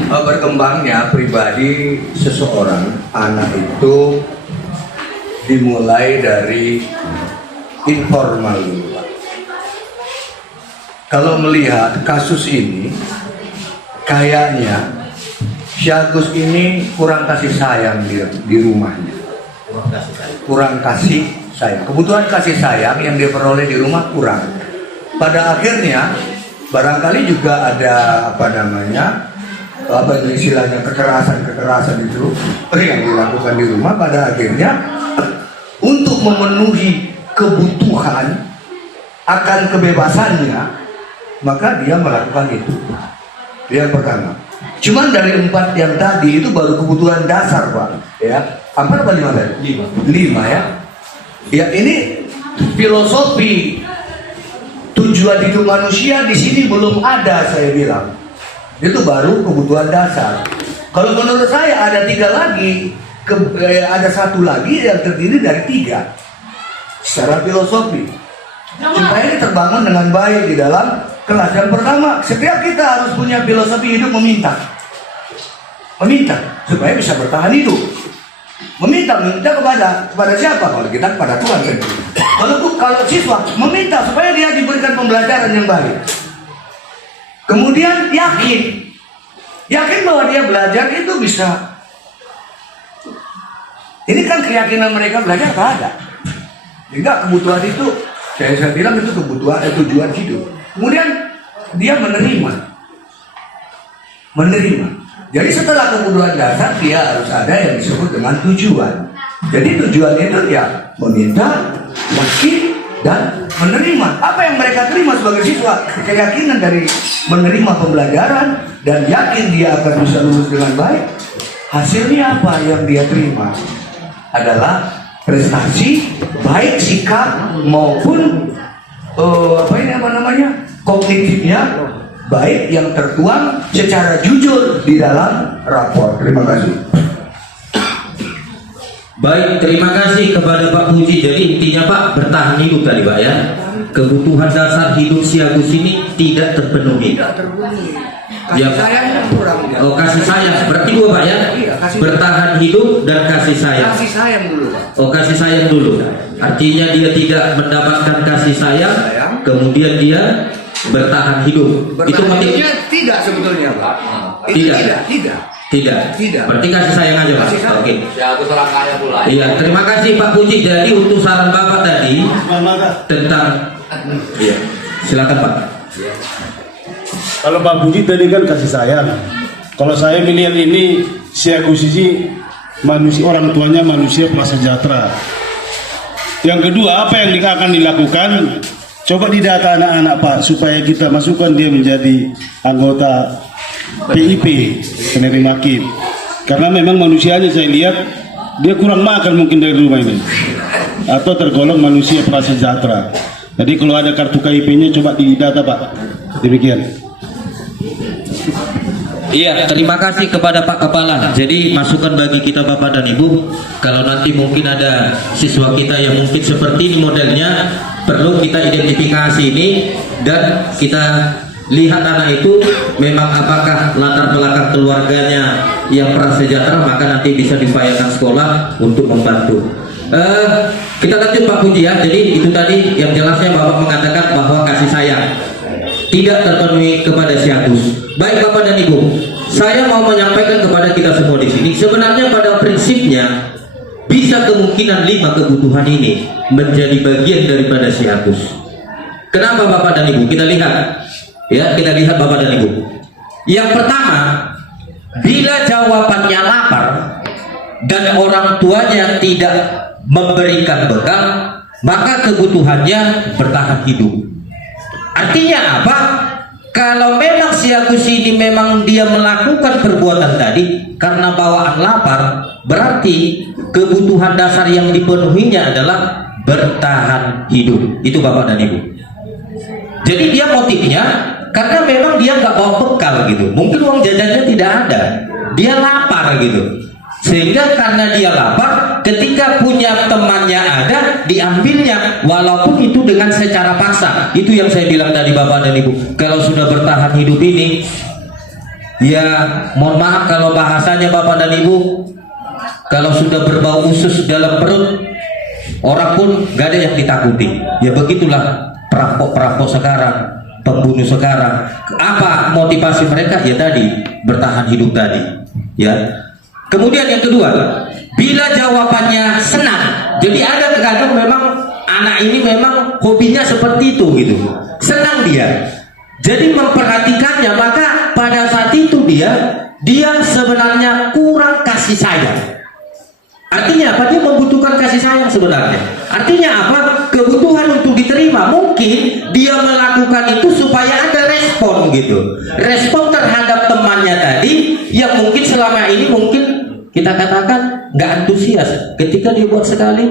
Berkembangnya pribadi seseorang, anak itu dimulai dari informal dulu. Kalau melihat kasus ini, kayaknya si Agus ini kurang kasih sayang di rumahnya. Kurang kasih sayang. Kebutuhan kasih sayang yang dia peroleh di rumah kurang. Pada akhirnya barangkali juga ada istilahnya kekerasan itu yang dilakukan di rumah. Pada akhirnya untuk memenuhi kebutuhan akan kebebasannya, maka dia melakukan itu. Yang pertama. Cuman dari 4 yang tadi itu baru kebutuhan dasar, Pak. Ya, 4 apa 5 tadi? 5 ya. Ya, ini filosofi tujuan hidup manusia di sini belum ada, saya bilang. Itu baru kebutuhan dasar. Kalau menurut saya ada 3 lagi, ada 1 lagi yang terdiri dari 3 secara filosofi, supaya ini terbangun dengan baik di dalam kelas. Yang pertama, setiap kita harus punya filosofi hidup meminta supaya bisa bertahan hidup. Meminta kepada siapa? Kalau kita kepada Tuhan kan. Kalau siswa meminta supaya dia diberikan pembelajaran yang baik. Kemudian yakin bahwa dia belajar itu bisa. Ini kan keyakinan mereka belajar tak ada. Enggak, kebutuhan itu saya bilang itu kebutuhan tujuan hidup. Kemudian dia menerima. Jadi setelah kebutuhan dasar dia harus ada yang disebut dengan tujuan. Jadi tujuan itu ya meminta, yakin, dan menerima. Apa yang mereka terima sebagai siswa? Keyakinan dari menerima pembelajaran dan yakin dia akan bisa lulus dengan baik. Hasilnya apa yang dia terima? Adalah prestasi, baik sikap maupun kognitifnya, baik yang tertuang secara jujur di dalam rapor. Terima kasih. Baik, terima kasih kepada Pak Puji. Jadi intinya Pak, bertahan hidup tadi Pak ya. Kebutuhan dasar hidup si Agus ini tidak terpenuhi. Kasih sayangnya kurang. Oh, kasih sayang. Berarti 2 Pak ya? Iya, bertahan hidup dan kasih sayang. Kasih sayang dulu, Pak. Oh, kasih sayang dulu. Artinya dia tidak mendapatkan kasih sayang kemudian dia bertahan hidup. Itu motif? Bertahannya tidak sebetulnya, Pak. Itu Tidak. tidak. Berarti kasih sayang aja, Pak. Kasih sayang. Oke. Ya aku serang kaya pula. Iya, terima kasih Pak Puji. Jadi untuk saran Bapak tadi tentang, iya, silakan Pak. Kalau Pak Budi tadi kan kasih sayang. Kalau saya melihat ini si akuisisi manusia, orang tuanya manusia prasejahtera. Yang kedua, apa yang akan dilakukan? Coba didata anak-anak Pak, supaya kita masukkan dia menjadi anggota PIP, penerima KIP. Karena memang manusianya saya lihat dia kurang makan mungkin dari rumah ini, atau tergolong manusia prasejahtera. Jadi kalau ada kartu KIP-nya coba didata Pak. Demikian. Iya, terima kasih kepada Pak Kepala. Jadi masukan bagi kita Bapak dan Ibu, kalau nanti mungkin ada siswa kita yang mungkin seperti ini modelnya, perlu kita identifikasi ini dan kita lihat anak itu memang apakah latar belakang keluarganya yang prasejahtera, maka nanti bisa diupayakan sekolah untuk membantu. Kita lanjut Pak Puji ya. Jadi itu tadi yang jelasnya Bapak mengatakan bahwa kasih sayang tidak terpenuhi kepada si Agus. Baik Bapak dan Ibu, saya mau menyampaikan kepada kita semua di sini, sebenarnya pada prinsipnya bisa kemungkinan 5 kebutuhan ini menjadi bagian daripada si Agus. Kenapa Bapak dan Ibu? Kita lihat, ya, kita lihat Bapak dan Ibu. Yang pertama, bila jawabannya lapar dan orang tuanya tidak memberikan bekal, maka kebutuhannya bertahan hidup. Artinya apa? Kalau memang si Agus ini memang dia melakukan perbuatan tadi karena bawaan lapar, berarti kebutuhan dasar yang dipenuhinya adalah bertahan hidup. Itu Bapak dan Ibu. Jadi dia motifnya karena memang dia nggak bawa bekal gitu. Mungkin uang jajannya tidak ada. Dia lapar gitu. Sehingga karena dia lapar, ketika punya temannya ada, diambilnya, walaupun itu dengan secara paksa. Itu yang saya bilang tadi Bapak dan Ibu. Kalau sudah bertahan hidup ini, ya mohon maaf kalau bahasanya Bapak dan Ibu, kalau sudah berbau usus dalam perut, orang pun gak ada yang ditakuti. Ya begitulah perampok-perampok sekarang, pembunuh sekarang. Apa motivasi mereka? Ya tadi, bertahan hidup tadi. Ya. Kemudian yang kedua, bila jawabannya senang. Jadi ada terkadang memang anak ini memang hobinya seperti itu gitu. Senang dia. Jadi memperhatikannya, maka pada saat itu dia sebenarnya kurang kasih sayang. Artinya apa? Dia membutuhkan kasih sayang sebenarnya. Artinya apa? Kebutuhan untuk diterima. Mungkin dia melakukan itu supaya ada respon gitu. Respon terhadap temannya tadi yang mungkin selama ini mungkin kita katakan nggak antusias. Ketika dia buat sekali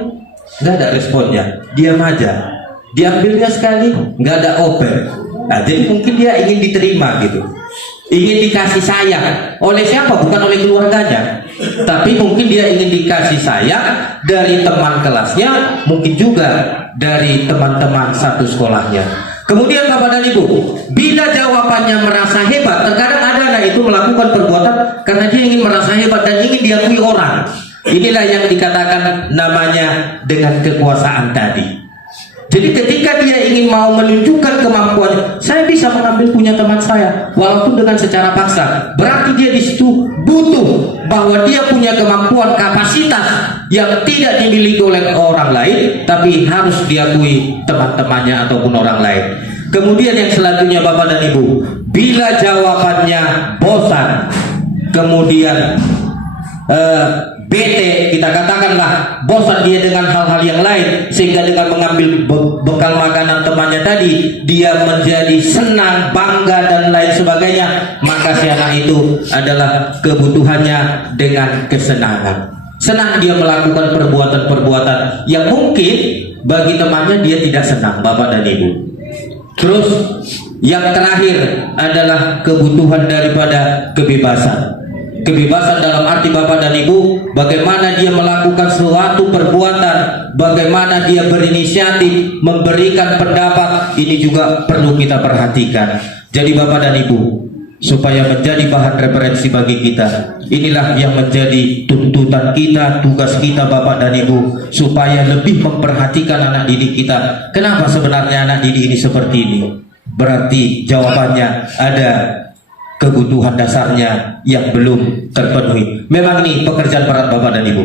nggak ada responnya, diam aja. Diambilnya sekali nggak ada oper. Nah, jadi mungkin dia ingin diterima gitu, ingin dikasih sayang oleh siapa? Bukan oleh keluarganya, tapi mungkin dia ingin dikasih sayang dari teman kelasnya, mungkin juga dari teman-teman satu sekolahnya. Kemudian Bapak dan Ibu, bila jawabannya merasa hebat, terkadang ada anak itu melakukan perbuatan karena dia ingin merasa hebat dan ingin diakui orang. Inilah yang dikatakan namanya dengan kekuasaan tadi. Jadi ketika dia ingin mau menunjukkan kemampuan, saya bisa mengambil punya teman saya, walaupun dengan secara paksa. Berarti dia di situ butuh bahwa dia punya kemampuan, kapasitas yang tidak dimiliki oleh orang lain, tapi harus diakui teman-temannya ataupun orang lain. Kemudian yang selanjutnya Bapak dan Ibu, bila jawabannya bosan, kemudian bete, kita katakanlah bosan dia dengan hal-hal yang lain, sehingga dengan mengambil bekal makanan temannya tadi dia menjadi senang, bangga dan lain sebagainya, maka si anak itu adalah kebutuhannya dengan kesenangan. Senang dia melakukan perbuatan-perbuatan yang mungkin bagi temannya dia tidak senang, Bapak dan Ibu. Terus yang terakhir adalah kebutuhan daripada kebebasan. Kebebasan dalam arti Bapak dan Ibu, bagaimana dia melakukan suatu perbuatan, bagaimana dia berinisiatif, memberikan pendapat, ini juga perlu kita perhatikan. Jadi Bapak dan Ibu, supaya menjadi bahan referensi bagi kita. Inilah yang menjadi tuntutan kita, tugas kita Bapak dan Ibu, supaya lebih memperhatikan anak didik kita. Kenapa sebenarnya anak didik ini seperti ini? Berarti jawabannya ada kebutuhan dasarnya yang belum terpenuhi. Memang ini pekerjaan berat Bapak dan Ibu.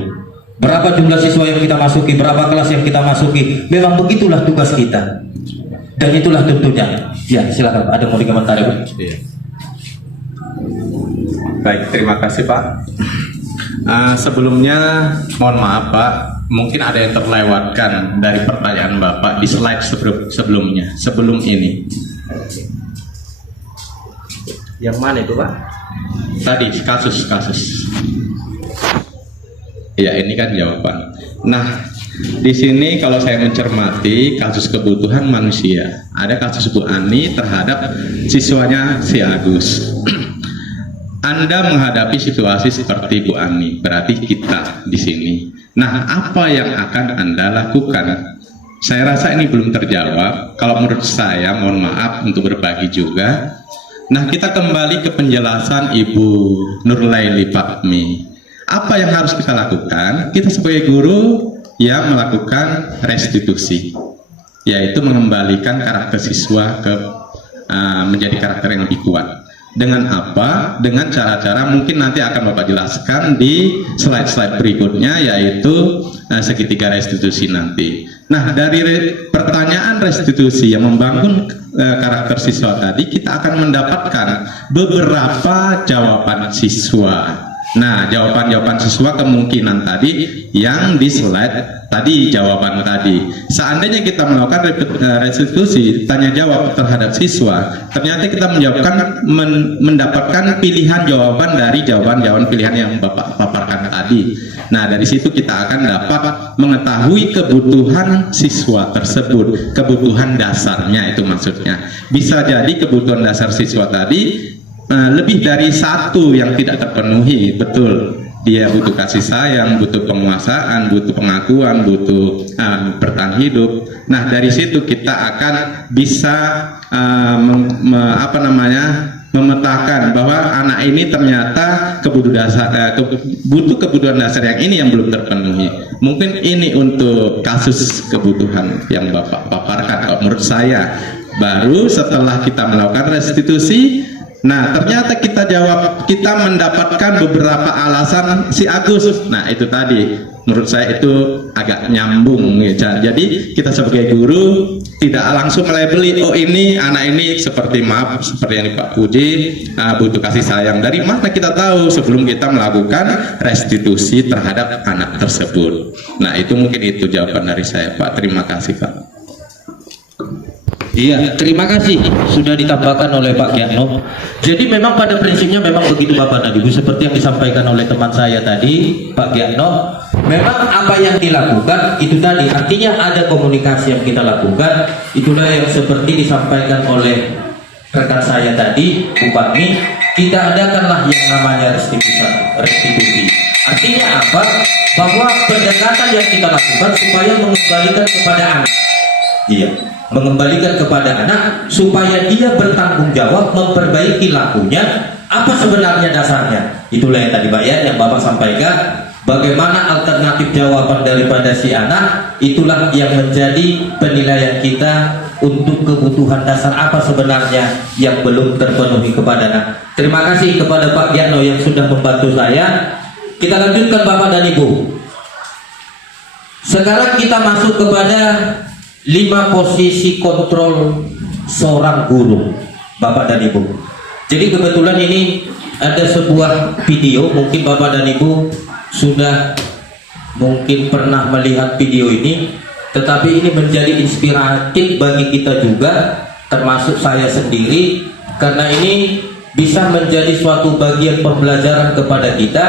Berapa jumlah siswa yang kita masuki, berapa kelas yang kita masuki, memang begitulah tugas kita. Dan itulah tentunya. Ya, silakan. Ada mau dikomentari, Pak? Baik, terima kasih Pak. Sebelumnya mohon maaf Pak, mungkin ada yang terlewatkan dari pertanyaan Bapak di slide sebelum ini. Yang mana itu Pak? Tadi kasus. Ya, ini kan jawaban. Nah, di sini kalau saya mencermati kasus kebutuhan manusia, ada kasus Bu Ani terhadap siswanya si Agus. Anda menghadapi situasi seperti Bu Ani, berarti kita di sini. Nah, apa yang akan Anda lakukan? Saya rasa ini belum terjawab. Kalau menurut saya, mohon maaf untuk berbagi juga. Nah, kita kembali ke penjelasan Ibu Nurlaili Fatmi. Apa yang harus kita lakukan? Kita sebagai guru yang melakukan restitusi, yaitu mengembalikan karakter siswa menjadi karakter yang lebih kuat. Dengan apa? Dengan cara-cara mungkin nanti akan Bapak jelaskan di slide-slide berikutnya, yaitu segitiga restitusi nanti. Nah, dari pertanyaan restitusi yang membangun karakter siswa tadi, kita akan mendapatkan beberapa jawaban siswa. Nah, jawaban-jawaban siswa kemungkinan tadi yang di slide tadi, jawaban tadi. Seandainya kita melakukan restitusi tanya jawab terhadap siswa, ternyata kita mendapatkan pilihan jawaban dari jawaban-jawaban pilihan yang Bapak paparkan tadi. Nah, dari situ kita akan dapat mengetahui kebutuhan siswa tersebut, kebutuhan dasarnya itu maksudnya. Bisa jadi kebutuhan dasar siswa tadi lebih dari satu yang tidak terpenuhi. Betul, dia butuh kasih sayang, butuh penguasaan, butuh pengakuan, butuh bertahan hidup. Nah, dari situ kita akan bisa memetakan bahwa anak ini ternyata butuh kebutuhan dasar yang ini yang belum terpenuhi. Mungkin ini untuk kasus kebutuhan yang Bapak paparkan. Kalau menurut saya, baru setelah kita melakukan restitusi, nah, ternyata kita mendapatkan beberapa alasan si Agus. Nah, itu tadi menurut saya itu agak nyambung ya. Jadi kita sebagai guru tidak langsung melabeli, oh ini anak ini seperti yang Pak Puji butuh kasih sayang. Dari mana kita tahu sebelum kita melakukan restitusi terhadap anak tersebut? Nah, itu mungkin itu jawaban dari saya Pak. Terima kasih Pak. Iya, terima kasih sudah ditambahkan oleh Pak Giano. Jadi memang pada prinsipnya memang begitu Bapak dan Ibu, seperti yang disampaikan oleh teman saya tadi, Pak Giano. Memang apa yang dilakukan itu tadi, artinya ada komunikasi yang kita lakukan. Itulah yang seperti disampaikan oleh rekan saya tadi, Bu Fatmi. Kita adakanlah yang namanya restitusi. Artinya apa? Bahwa pendekatan yang kita lakukan supaya mengembalikan kepada anak. Iya, mengembalikan kepada anak supaya dia bertanggung jawab memperbaiki lakunya. Apa sebenarnya dasarnya? Itulah yang tadi Pak ya, yang Bapak sampaikan. Bagaimana alternatif jawaban daripada si anak? Itulah yang menjadi penilaian kita untuk kebutuhan dasar apa sebenarnya yang belum terpenuhi kepada anak. Terima kasih kepada Pak Giano yang sudah membantu saya. Kita lanjutkan Bapak dan Ibu. Sekarang kita masuk kepada 5 posisi kontrol seorang guru, Bapak dan Ibu. Jadi kebetulan ini ada sebuah video, mungkin Bapak dan Ibu sudah mungkin pernah melihat video ini, tetapi ini menjadi inspiratif bagi kita juga, termasuk saya sendiri, karena ini bisa menjadi suatu bagian pembelajaran kepada kita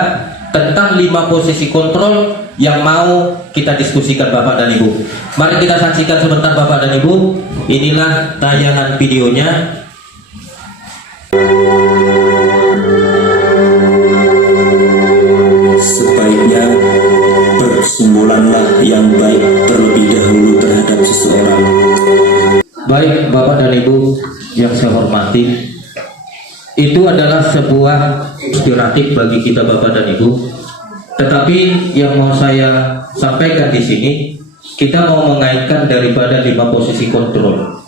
tentang 5 posisi kontrol yang mau kita diskusikan Bapak dan Ibu. Mari kita saksikan sebentar Bapak dan Ibu. Inilah tayangan videonya. Sebaiknya bersumbulanlah yang baik terlebih dahulu terhadap seseorang. Baik Bapak dan Ibu yang saya hormati, itu adalah sebuah inspiratif bagi kita Bapak dan Ibu. Tetapi yang mau saya sampaikan di sini, kita mau mengaitkan daripada 5 posisi kontrol.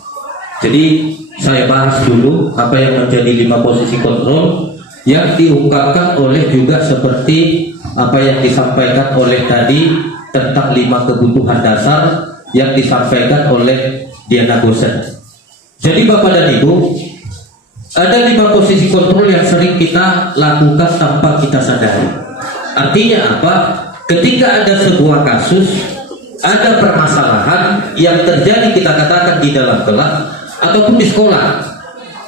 Jadi saya bahas dulu apa yang menjadi 5 posisi kontrol yang diungkapkan oleh juga seperti apa yang disampaikan oleh tadi tentang 5 kebutuhan dasar yang disampaikan oleh Diana Gosen. Jadi Bapak dan Ibu, ada 5 posisi kontrol yang sering kita lakukan tanpa kita sadari. Artinya apa? Ketika ada sebuah kasus, ada permasalahan yang terjadi, kita katakan di dalam kelas ataupun di sekolah,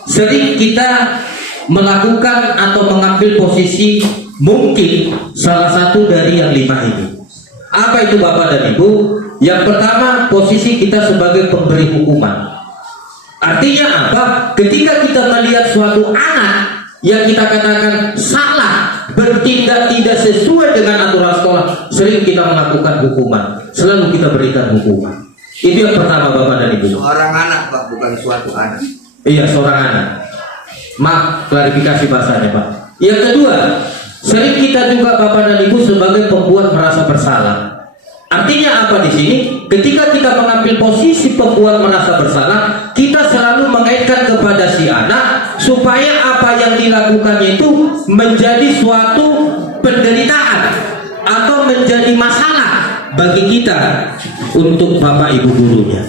sering kita melakukan atau mengambil posisi mungkin salah satu dari yang 5 ini. Apa itu Bapak dan Ibu? Yang pertama, posisi kita sebagai pemberi hukuman. Artinya apa? Ketika kita melihat suatu anak yang kita katakan salah, bertindak tidak sesuai dengan aturan sekolah, sering kita melakukan hukuman, selalu kita berikan hukuman. Itu yang pertama Bapak dan Ibu. Seorang anak Pak, bukan suatu anak. Iya, seorang anak. Maaf, klarifikasi bahasanya Pak. Yang kedua, sering kita juga Bapak dan Ibu sebagai pembuat merasa bersalah. Artinya apa di sini? Ketika kita mengambil posisi pembuat merasa bersalah, kita selalu mengaitkan kepada si anak supaya apa yang dilakukannya itu menjadi suatu penderitaan atau menjadi masalah bagi kita untuk Bapak Ibu gurunya.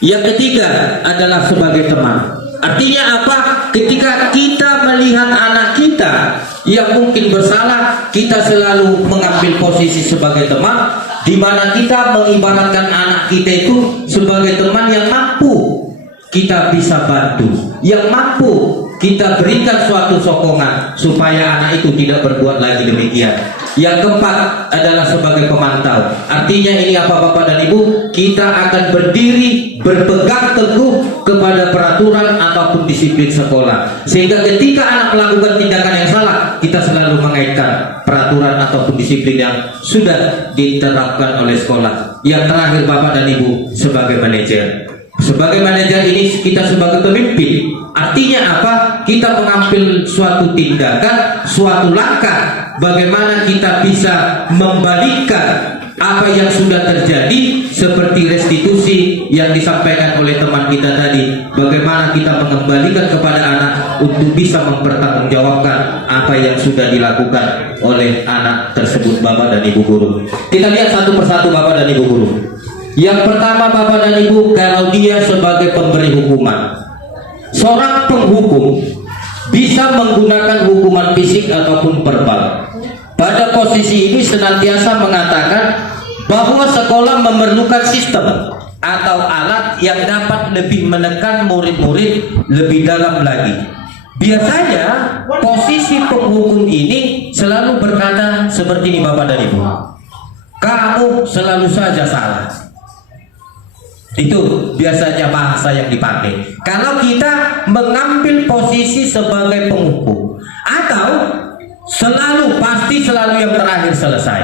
Yang ketiga adalah sebagai teman. Artinya apa? Ketika kita melihat anak kita yang mungkin bersalah, kita selalu mengambil posisi sebagai teman, di mana kita mengibaratkan anak kita itu sebagai teman yang mampu kita bisa bantu, yang mampu kita berikan suatu sokongan supaya anak itu tidak berbuat lagi demikian. Yang keempat adalah sebagai pemantau. Artinya ini apa Bapak dan Ibu? Kita akan berdiri berpegang teguh kepada peraturan ataupun disiplin sekolah, sehingga ketika anak melakukan tindakan yang salah, kita selalu mengaitkan peraturan ataupun disiplin yang sudah diterapkan oleh sekolah. Yang terakhir Bapak dan Ibu, sebagai manajer. Sebagai manajer ini kita sebagai pemimpin. Artinya apa? Kita mengambil suatu tindakan, suatu langkah, bagaimana kita bisa membalikkan apa yang sudah terjadi, seperti restitusi yang disampaikan oleh teman kita tadi. Bagaimana kita mengembalikan kepada anak untuk bisa mempertanggungjawabkan apa yang sudah dilakukan oleh anak tersebut Bapak dan Ibu guru. Kita lihat satu persatu Bapak dan Ibu guru. Yang pertama Bapak dan Ibu, kalau dia sebagai pemberi hukuman, seorang penghukum bisa menggunakan hukuman fisik ataupun verbal. Pada posisi ini senantiasa mengatakan bahwa sekolah memerlukan sistem atau alat yang dapat lebih menekan murid-murid lebih dalam lagi. Biasanya posisi penghukum ini selalu berkata seperti ini Bapak dan Ibu, kamu selalu saja salah. Itu biasanya bahasa yang dipakai kalau kita mengambil posisi sebagai penghukum, atau pasti selalu yang terakhir selesai.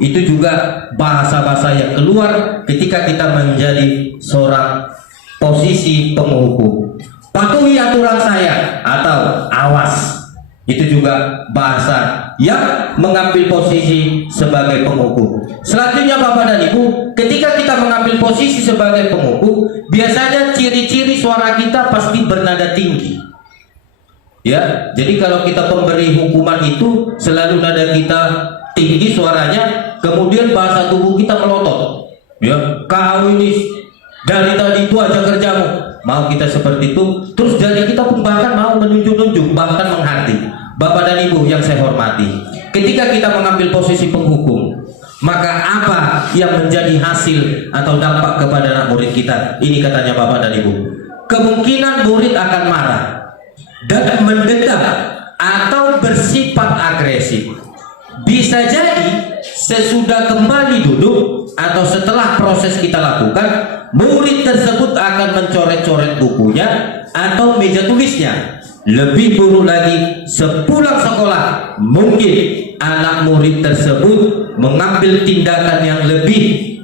Itu juga bahasa-bahasa yang keluar ketika kita menjadi seorang posisi penghukum. Patuhi aturan saya atau awas. Itu juga bahasa yang mengambil posisi sebagai penghukum. Selanjutnya Bapak dan Ibu, ketika kita mengambil posisi sebagai penghukum, biasanya ciri-ciri suara kita pasti bernada tinggi. Ya, jadi kalau kita pemberi hukuman itu selalu nada kita tinggi suaranya, kemudian bahasa tubuh kita melotot. Ya, kau ini dari tadi itu aja kerjamu. Mau kita seperti itu, terus dari kita pun bahkan mau menunjuk-nunjuk, bahkan menghati. Bapak dan Ibu yang saya hormati, ketika kita mengambil posisi penghukum, maka apa yang menjadi hasil atau dampak kepada anak murid kita? Ini katanya Bapak dan Ibu, kemungkinan murid akan marah dan mendendam atau bersifat agresif. Bisa jadi sesudah kembali duduk atau setelah proses kita lakukan, murid tersebut akan mencoret-coret bukunya atau meja tulisnya. Lebih buruk lagi, sepulang sekolah mungkin anak murid tersebut mengambil tindakan yang lebih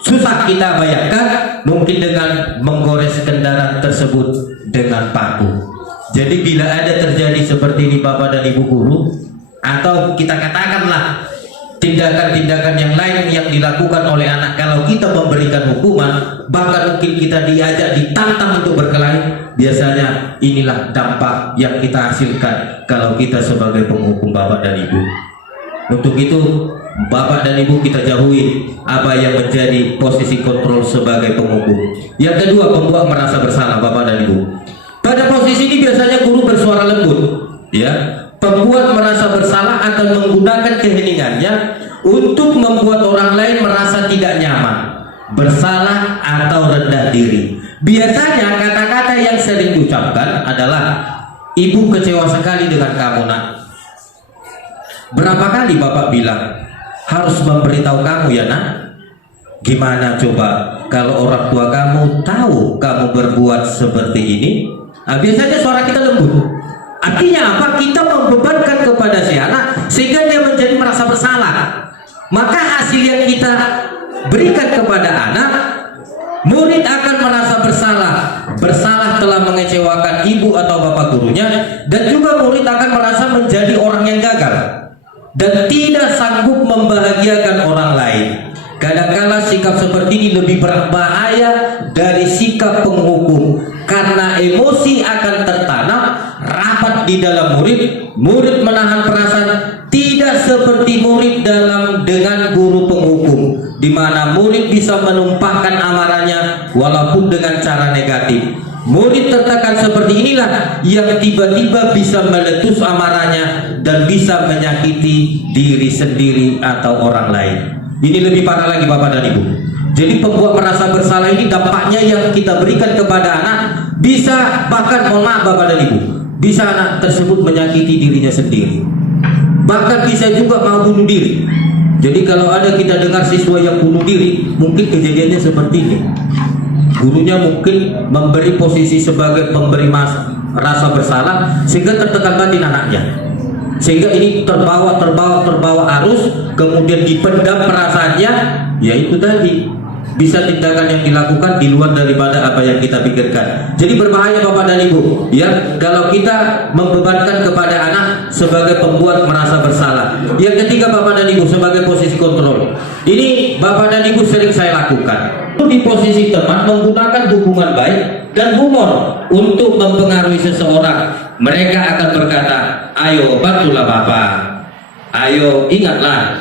susah kita bayangkan, mungkin dengan menggores kendaraan tersebut dengan paku. Jadi bila ada terjadi seperti ini Bapak dan Ibu guru, atau kita katakanlah tindakan-tindakan yang lain yang dilakukan oleh anak, kalau kita memberikan hukuman, bahkan mungkin kita diajak ditantang untuk berkelahi, biasanya inilah dampak yang kita hasilkan kalau kita sebagai penghukum Bapak dan Ibu. Untuk itu Bapak dan Ibu kita jauhi apa yang menjadi posisi kontrol sebagai penghukum. Yang kedua, pembuat merasa bersalah Bapak dan Ibu. Pada posisi ini biasanya guru bersuara lembut, ya. Pembuat merasa bersalah akan menggunakan keheningannya untuk membuat orang lain merasa tidak nyaman, bersalah atau rendah diri. Biasanya kata-kata yang sering diucapkan adalah, "Ibu kecewa sekali dengan kamu, Nak." Berapa kali Bapak bilang, "Harus memberitahu kamu ya, Nak." Gimana coba kalau orang tua kamu tahu kamu berbuat seperti ini? Nah, biasanya suara kita lembut. Artinya apa? Kita membebankan kepada si anak sehingga dia menjadi merasa bersalah. Maka hasil yang kita berikan kepada anak, murid akan merasa bersalah telah mengecewakan ibu atau bapak gurunya, dan juga murid akan merasa menjadi orang yang gagal dan tidak sanggup membahagiakan orang lain. Kadang-kala sikap seperti ini lebih berbahaya dari sikap penghukum, karena emosi akan tertanam rapat di dalam murid. Murid menahan perasaan, tidak seperti murid dengan guru penghukum, di mana murid bisa menumpahkan amarahnya walaupun dengan cara negatif. Murid tertekan seperti inilah yang tiba-tiba bisa meletus amarahnya dan bisa menyakiti diri sendiri atau orang lain. Ini lebih parah lagi Bapak dan Ibu. Jadi pembuat merasa bersalah ini dampaknya yang kita berikan kepada anak, bisa bahkan, mohon maaf Bapak dan Ibu, bisa anak tersebut menyakiti dirinya sendiri, bahkan bisa juga mau bunuh diri. Jadi kalau ada kita dengar siswa yang bunuh diri, mungkin kejadiannya seperti ini. Gurunya mungkin memberi posisi sebagai pemberi rasa bersalah sehingga tertekan batin anaknya, sehingga ini terbawa arus, kemudian dipendam perasaannya. Ya itu tadi, bisa tindakan yang dilakukan di luar daripada apa yang kita pikirkan. Jadi berbahaya Bapak dan Ibu, ya, kalau kita membebankan kepada anak sebagai pembuat merasa bersalah. Yang ketiga Bapak dan Ibu, sebagai posisi kontrol. Ini Bapak dan Ibu sering saya lakukan. Di posisi teman, menggunakan hubungan baik dan humor untuk mempengaruhi seseorang. Mereka akan berkata, "Ayo bantulah Bapak, ayo ingatlah,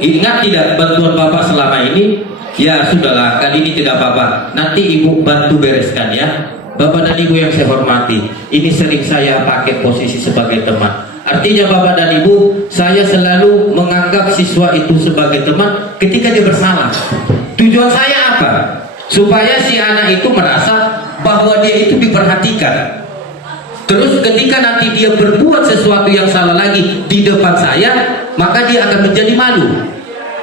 ingat tidak bantuan Bapak selama ini? Ya sudahlah, kali ini tidak apa-apa, nanti Ibu bantu bereskan ya." Bapak dan Ibu yang saya hormati, ini sering saya pakai posisi sebagai teman. Artinya Bapak dan Ibu, saya selalu menganggap siswa itu sebagai teman ketika dia bersalah. Tujuan saya apa? Supaya si anak itu merasa bahwa dia itu diperhatikan. Terus ketika nanti dia berbuat sesuatu yang salah lagi di depan saya, maka dia akan menjadi malu.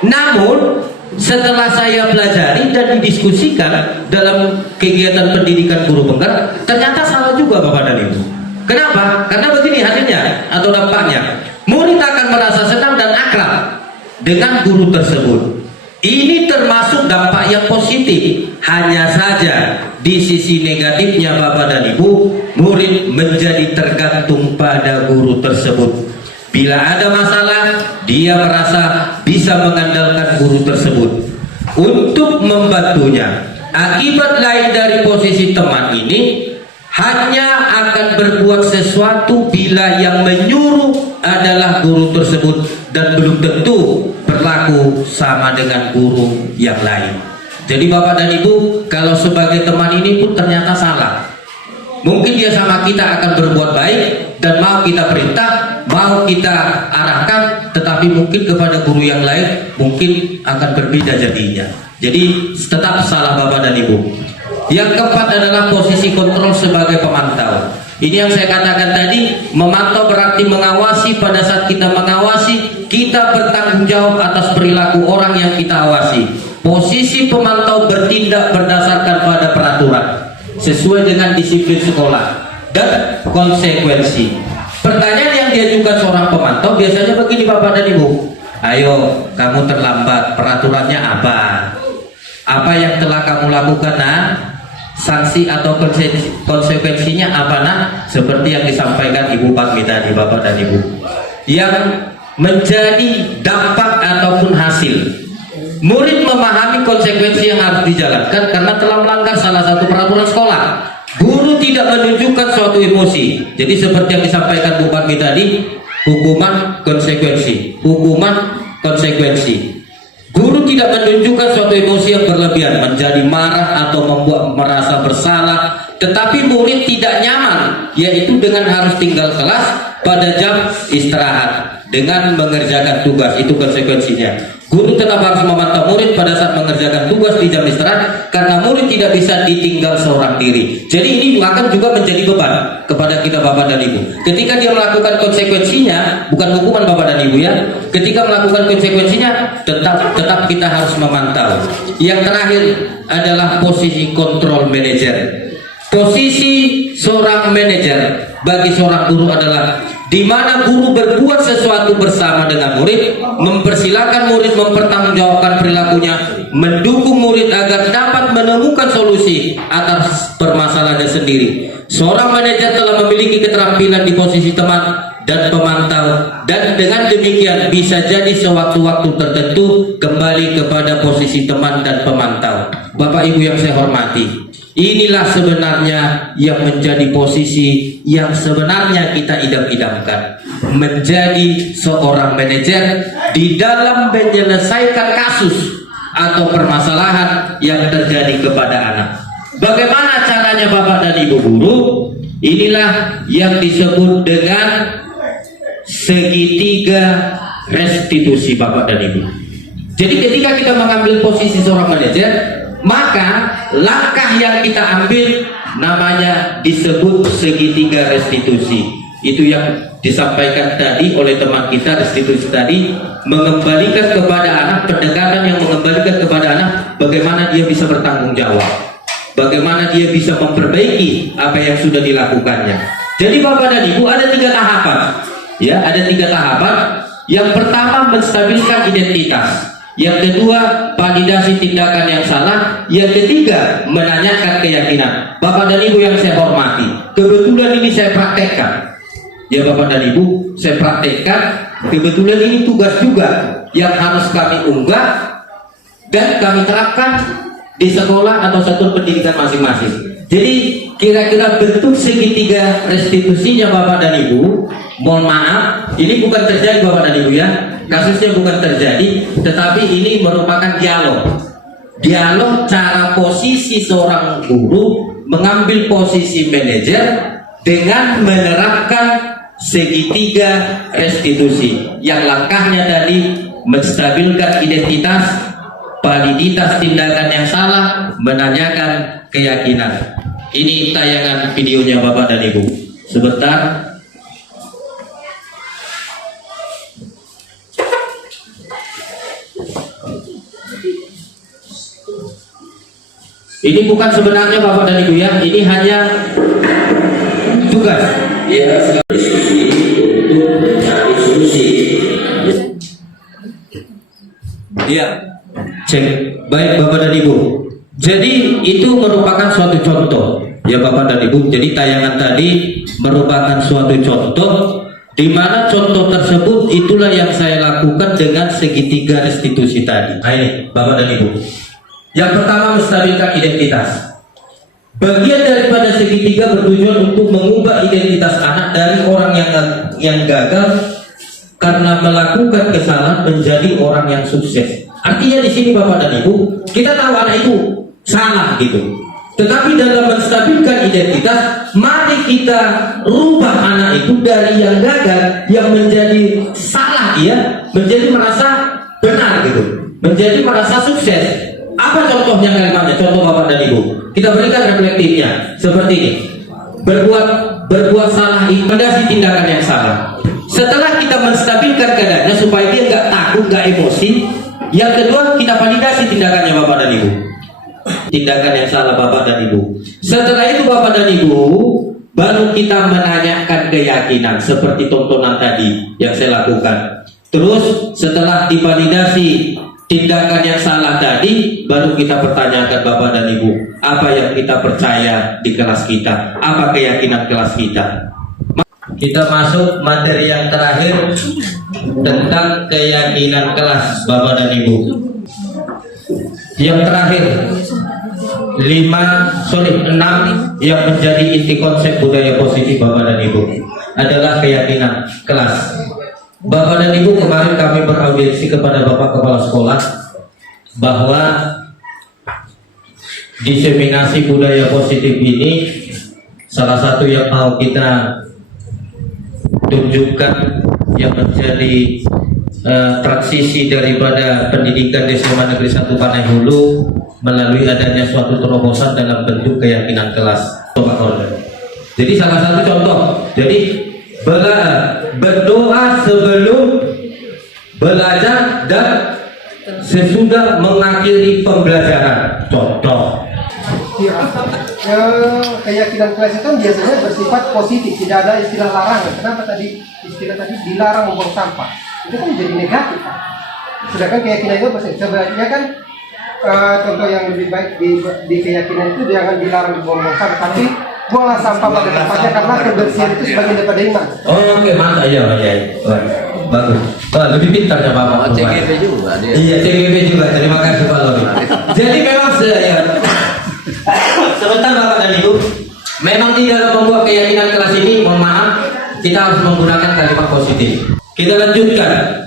Namun setelah saya pelajari dan didiskusikan dalam kegiatan pendidikan guru penggerak, ternyata salah juga Bapak dan Ibu. Kenapa? Karena begini hasilnya atau dampaknya, murid akan merasa senang dan akrab dengan guru tersebut. Ini termasuk dampak yang positif. Hanya saja di sisi negatifnya Bapak dan Ibu, murid menjadi tergantung pada guru tersebut. Bila ada masalah, dia merasa bisa mengandalkan guru tersebut untuk membantunya. Akibat lain dari posisi teman ini, hanya akan berbuat sesuatu bila yang menyuruh adalah guru tersebut, dan belum tentu berlaku sama dengan guru yang lain. Jadi Bapak dan Ibu, kalau sebagai teman ini pun ternyata salah. Mungkin dia sama kita akan berbuat baik dan mau kita perintah, mau kita arahkan, tetapi mungkin kepada guru yang lain mungkin akan berbeda jadinya. Jadi tetap salah Bapak dan Ibu. Yang keempat adalah posisi kontrol sebagai pemantau. Ini yang saya katakan tadi, memantau berarti mengawasi. Pada saat kita mengawasi, kita bertanggung jawab atas perilaku orang yang kita awasi. Posisi pemantau bertindak berdasarkan pada peraturan sesuai dengan disiplin sekolah dan konsekuensi. Pertanyaan yang diajukan seorang pemantau biasanya begini Bapak dan Ibu, "Ayo, kamu terlambat, peraturannya apa? Apa yang telah kamu lakukan, Nah?" sanksi atau konsekuensinya apa nak? Seperti yang disampaikan Ibu Patmi tadi, Bapak dan Ibu, yang menjadi dampak ataupun hasil murid memahami konsekuensi yang harus dijalankan karena telah melanggar salah satu peraturan sekolah. Guru tidak menunjukkan suatu emosi. Jadi seperti yang disampaikan Bu Patmi tadi, hukuman konsekuensi, hukuman konsekuensi. Guru tidak menunjukkan suatu emosi yang berlebihan, menjadi marah atau membuat merasa bersalah, tetapi murid tidak nyaman, yaitu dengan harus tinggal kelas pada jam istirahat dengan mengerjakan tugas. Itu konsekuensinya. Guru tetap harus memantau murid pada saat mengerjakan tugas di jam istirahat karena murid tidak bisa ditinggal seorang diri. Jadi ini akan juga menjadi beban kepada kita Bapak dan Ibu. Ketika dia melakukan konsekuensinya, bukan hukuman Bapak dan Ibu ya. Ketika melakukan konsekuensinya, tetap kita harus memantau. Yang terakhir adalah posisi kontrol manajer. Posisi seorang manajer bagi seorang guru adalah di mana guru berbuat sesuatu bersama dengan murid, mempersilahkan murid mempertanggungjawabkan perilakunya, mendukung murid agar dapat menemukan solusi atas permasalahannya sendiri. Seorang manajer telah memiliki keterampilan di posisi teman dan pemantau, dan dengan demikian bisa jadi sewaktu-waktu tertentu kembali kepada posisi teman dan pemantau. Bapak Ibu yang saya hormati, inilah sebenarnya yang menjadi posisi yang sebenarnya kita idam-idamkan, menjadi seorang manajer di dalam menyelesaikan kasus atau permasalahan yang terjadi kepada anak. Bagaimana caranya Bapak dan Ibu guru? Inilah yang disebut dengan segitiga restitusi Bapak dan Ibu. Jadi ketika kita mengambil posisi seorang manajer, maka langkah yang kita ambil namanya disebut segitiga restitusi. Itu yang disampaikan tadi oleh teman kita, restitusi tadi, mengembalikan kepada anak, pendekatan yang mengembalikan kepada anak bagaimana dia bisa bertanggung jawab, bagaimana dia bisa memperbaiki apa yang sudah dilakukannya. Jadi Bapak dan Ibu, ada 3 tahapan ya, ada 3 tahapan. Yang pertama, menstabilkan identitas. Yang kedua, validasi tindakan yang salah. Yang ketiga, menanyakan keyakinan. Bapak dan Ibu yang saya hormati, kebetulan ini saya praktekkan. Ya Bapak dan Ibu, saya praktekkan. Kebetulan ini tugas juga yang harus kami unggah dan kami terapkan di sekolah atau satuan pendidikan masing-masing. Jadi kira-kira bentuk segitiga restitusinya Bapak dan Ibu, mohon maaf, ini bukan terjadi Bapak dan Ibu ya, kasusnya bukan terjadi, tetapi ini merupakan dialog. Dialog cara posisi seorang guru mengambil posisi manajer dengan menerapkan segitiga restitusi. Yang langkahnya tadi menstabilkan identitas, validitas tindakan yang salah, menanyakan keyakinan. Ini tayangan videonya Bapak dan Ibu. Sebentar. Ini bukan sebenarnya Bapak dan Ibu ya, ini hanya tugas. Ya, diskusi untuk mencari solusi. Iya, cek. Baik Bapak dan Ibu. Jadi itu merupakan suatu contoh ya Bapak dan Ibu. Jadi tayangan tadi merupakan suatu contoh di mana contoh tersebut itulah yang saya lakukan dengan segitiga restitusi tadi. Nah ini Bapak dan Ibu. Yang pertama, menstabilkan identitas. Bagian daripada segitiga bertujuan untuk mengubah identitas anak dari orang yang gagal karena melakukan kesalahan menjadi orang yang sukses. Artinya di sini Bapak dan Ibu, kita tahu anak itu salah gitu. Tetapi dalam menstabilkan identitas, mari kita rubah anak itu dari yang gagal, yang menjadi salah dia, menjadi merasa benar gitu, menjadi merasa sukses. Apa contohnya kalimatnya? Contoh Bapak dan Ibu, kita berikan reflektifnya seperti ini. Berbuat salah, rekomendasi tindakan yang salah. Setelah kita menstabilkan keadaannya supaya dia nggak takut, nggak emosi. Yang kedua, kita validasi tindakannya Bapak dan Ibu. Tindakan yang salah Bapak dan Ibu. Setelah itu Bapak dan Ibu, baru kita menanyakan keyakinan seperti tontonan tadi yang saya lakukan. Terus setelah divalidasi tindakan yang salah tadi, baru kita pertanyakan Bapak dan Ibu, apa yang kita percaya di kelas kita, apa keyakinan kelas kita. Kita masuk materi yang terakhir tentang keyakinan kelas Bapak dan Ibu. Yang terakhir 6 yang menjadi inti konsep budaya positif Bapak dan Ibu adalah keyakinan kelas. Bapak dan Ibu, kemarin kami beraudiensi kepada Bapak Kepala Sekolah bahwa diseminasi budaya positif ini salah satu yang mau kita tunjukkan yang menjadi transisi daripada pendidikan di SMA Negeri 1 Panai Hulu melalui adanya suatu terobosan dalam bentuk keyakinan kelas. Jadi salah satu contoh, jadi berdoa sebelum belajar dan sesudah mengakhiri pembelajaran. Contoh. Keyakinan kelas itu biasanya bersifat positif, tidak ada istilah larangan. Kenapa tadi istilah tadi dilarang membuang sampah? Itu kan jadi negatif, Pak. Sedangkan keyakinan itu positif. Sebenarnya kan contoh yang lebih baik di keyakinan itu jangan dilarang membuang sampah, tapi buanglah sampah pada tempatnya karena kebersihan itu sebagian daripada iman. Oke, mantap ya, bagus. Lebih pintar ya Bapak. CGV juga dia. Iya, CGV juga. Terima kasih Pak Lori. Jadi memang saya sebentar Bapak dan Ibu, memang di dalam membuat keyakinan kelas ini, mohon maaf, kita harus menggunakan kalimat positif. Kita lanjutkan.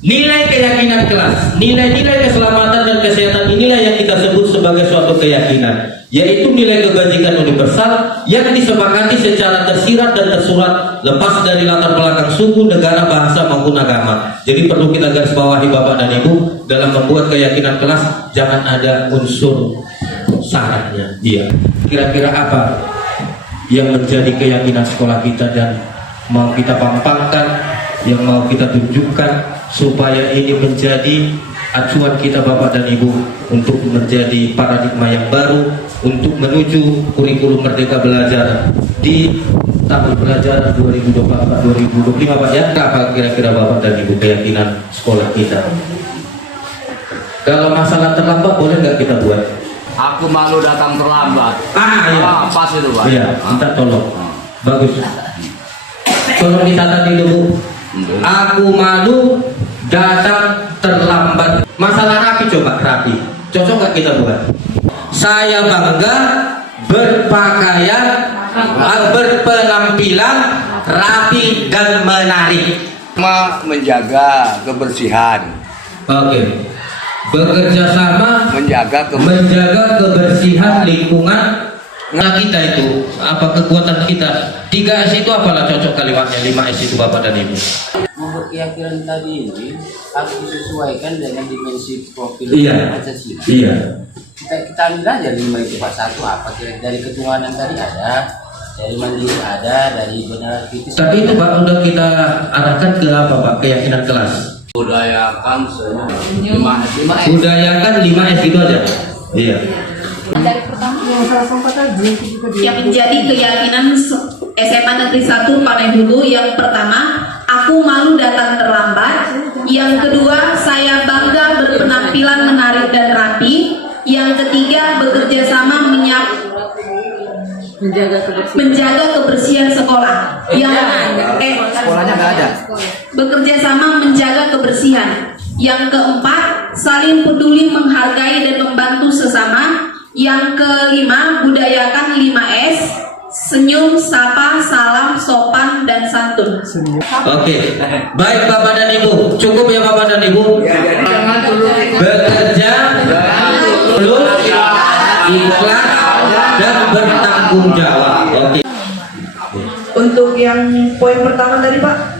Nilai keyakinan kelas, nilai-nilai keselamatan dan kesehatan inilah yang kita sebut sebagai suatu keyakinan, yaitu nilai kebajikan universal yang disepakati secara tersirat dan tersurat, lepas dari latar belakang suku, negara, bahasa maupun agama. Jadi perlu kita garis bawahi Bapak dan Ibu, dalam membuat keyakinan kelas jangan ada unsur syaratnya. Iya. Kira-kira apa yang menjadi keyakinan sekolah kita dan mau kita pampangkan, yang mau kita tunjukkan supaya ini menjadi acuan kita Bapak dan Ibu untuk menjadi paradigma yang baru untuk menuju kurikulum Merdeka Belajar di tahun pelajaran 2024-2025 Pak ya. Apa kira-kira Bapak dan Ibu keyakinan sekolah kita? Kalau masalah terlambat boleh nggak kita buat? Aku malu datang terlambat. Iya. Pas itu Pak. Iya, minta tolong. Bagus. Tolong dicatat dulu. Aku malu datang terlambat. Masalah rapi, coba rapi. Cocok nggak kita buat? Saya bangga berpakaian, berpenampilan rapi dan menarik. Menjaga kebersihan. Oke. Bekerja sama Menjaga kebersihan lingkungan. Nah kita itu apa kekuatan kita? 3S itu apalah cocok kalimatnya, 5S itu Bapak dan Ibu. Membuat keyakinan tadi ini harus disesuaikan dengan dimensi profil Pancasila. Iya. Kita ambil aja 5 itu Pak. Satu apa kira dari ketuhanan tadi ada, dari mandiri ada, dari benar kritis. Tapi itu Pak udah kita arahkan ke apa Pak? Keyakinan kelas. Budayakan 5S. Budayakan 5S itu aja. Iya. Dari pertama yang menjadi keyakinan SMA Negeri 1 Panai Hulu, yang pertama, aku malu datang terlambat. Yang kedua, saya bangga berpenampilan menarik dan rapi. Yang ketiga, bekerja sama menjaga kebersihan sekolah. Sekolahnya nggak ada. Bekerja sama menjaga kebersihan. Yang keempat, saling peduli, menghargai dan membantu sesama. Yang kelima, budayakan 5S, senyum, sapa, salam, sopan, dan santun. Oke, baik Bapak dan Ibu, cukup ya Bapak dan Ibu. Bekerja, tulus, ikhlas, dan bertanggung jawab. Oke. Untuk yang poin pertama tadi Pak,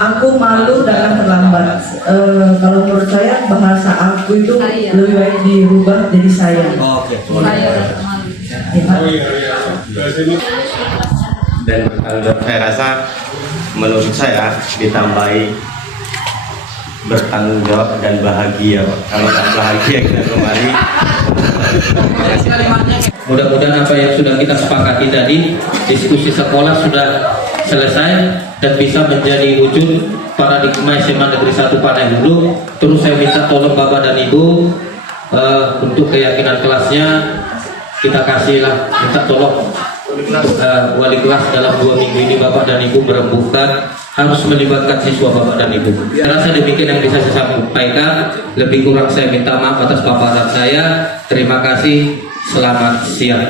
aku malu datang terlambat. Kalau menurut saya bahasa aku itu lebih baik dirubah jadi saya. Oke. Dan saya rasa menurut saya ditambahi bertanggung jawab dan bahagia Pak. Kalau tak bahagia kita kembali. Mudah-mudahan apa yang sudah kita sepakati tadi, diskusi sekolah sudah selesai dan bisa menjadi wujud paradigma SMA Negeri 1 Panai Hulu. Terus saya minta tolong Bapak dan Ibu untuk keyakinan kelasnya kita kasihlah, minta tolong wali kelas dalam 2 minggu ini Bapak dan Ibu merembukan harus melibatkan siswa Bapak dan Ibu. Saya rasa demikian yang bisa saya sampaikan. Lebih kurang saya minta maaf atas paparan saya. Terima kasih. Selamat siang.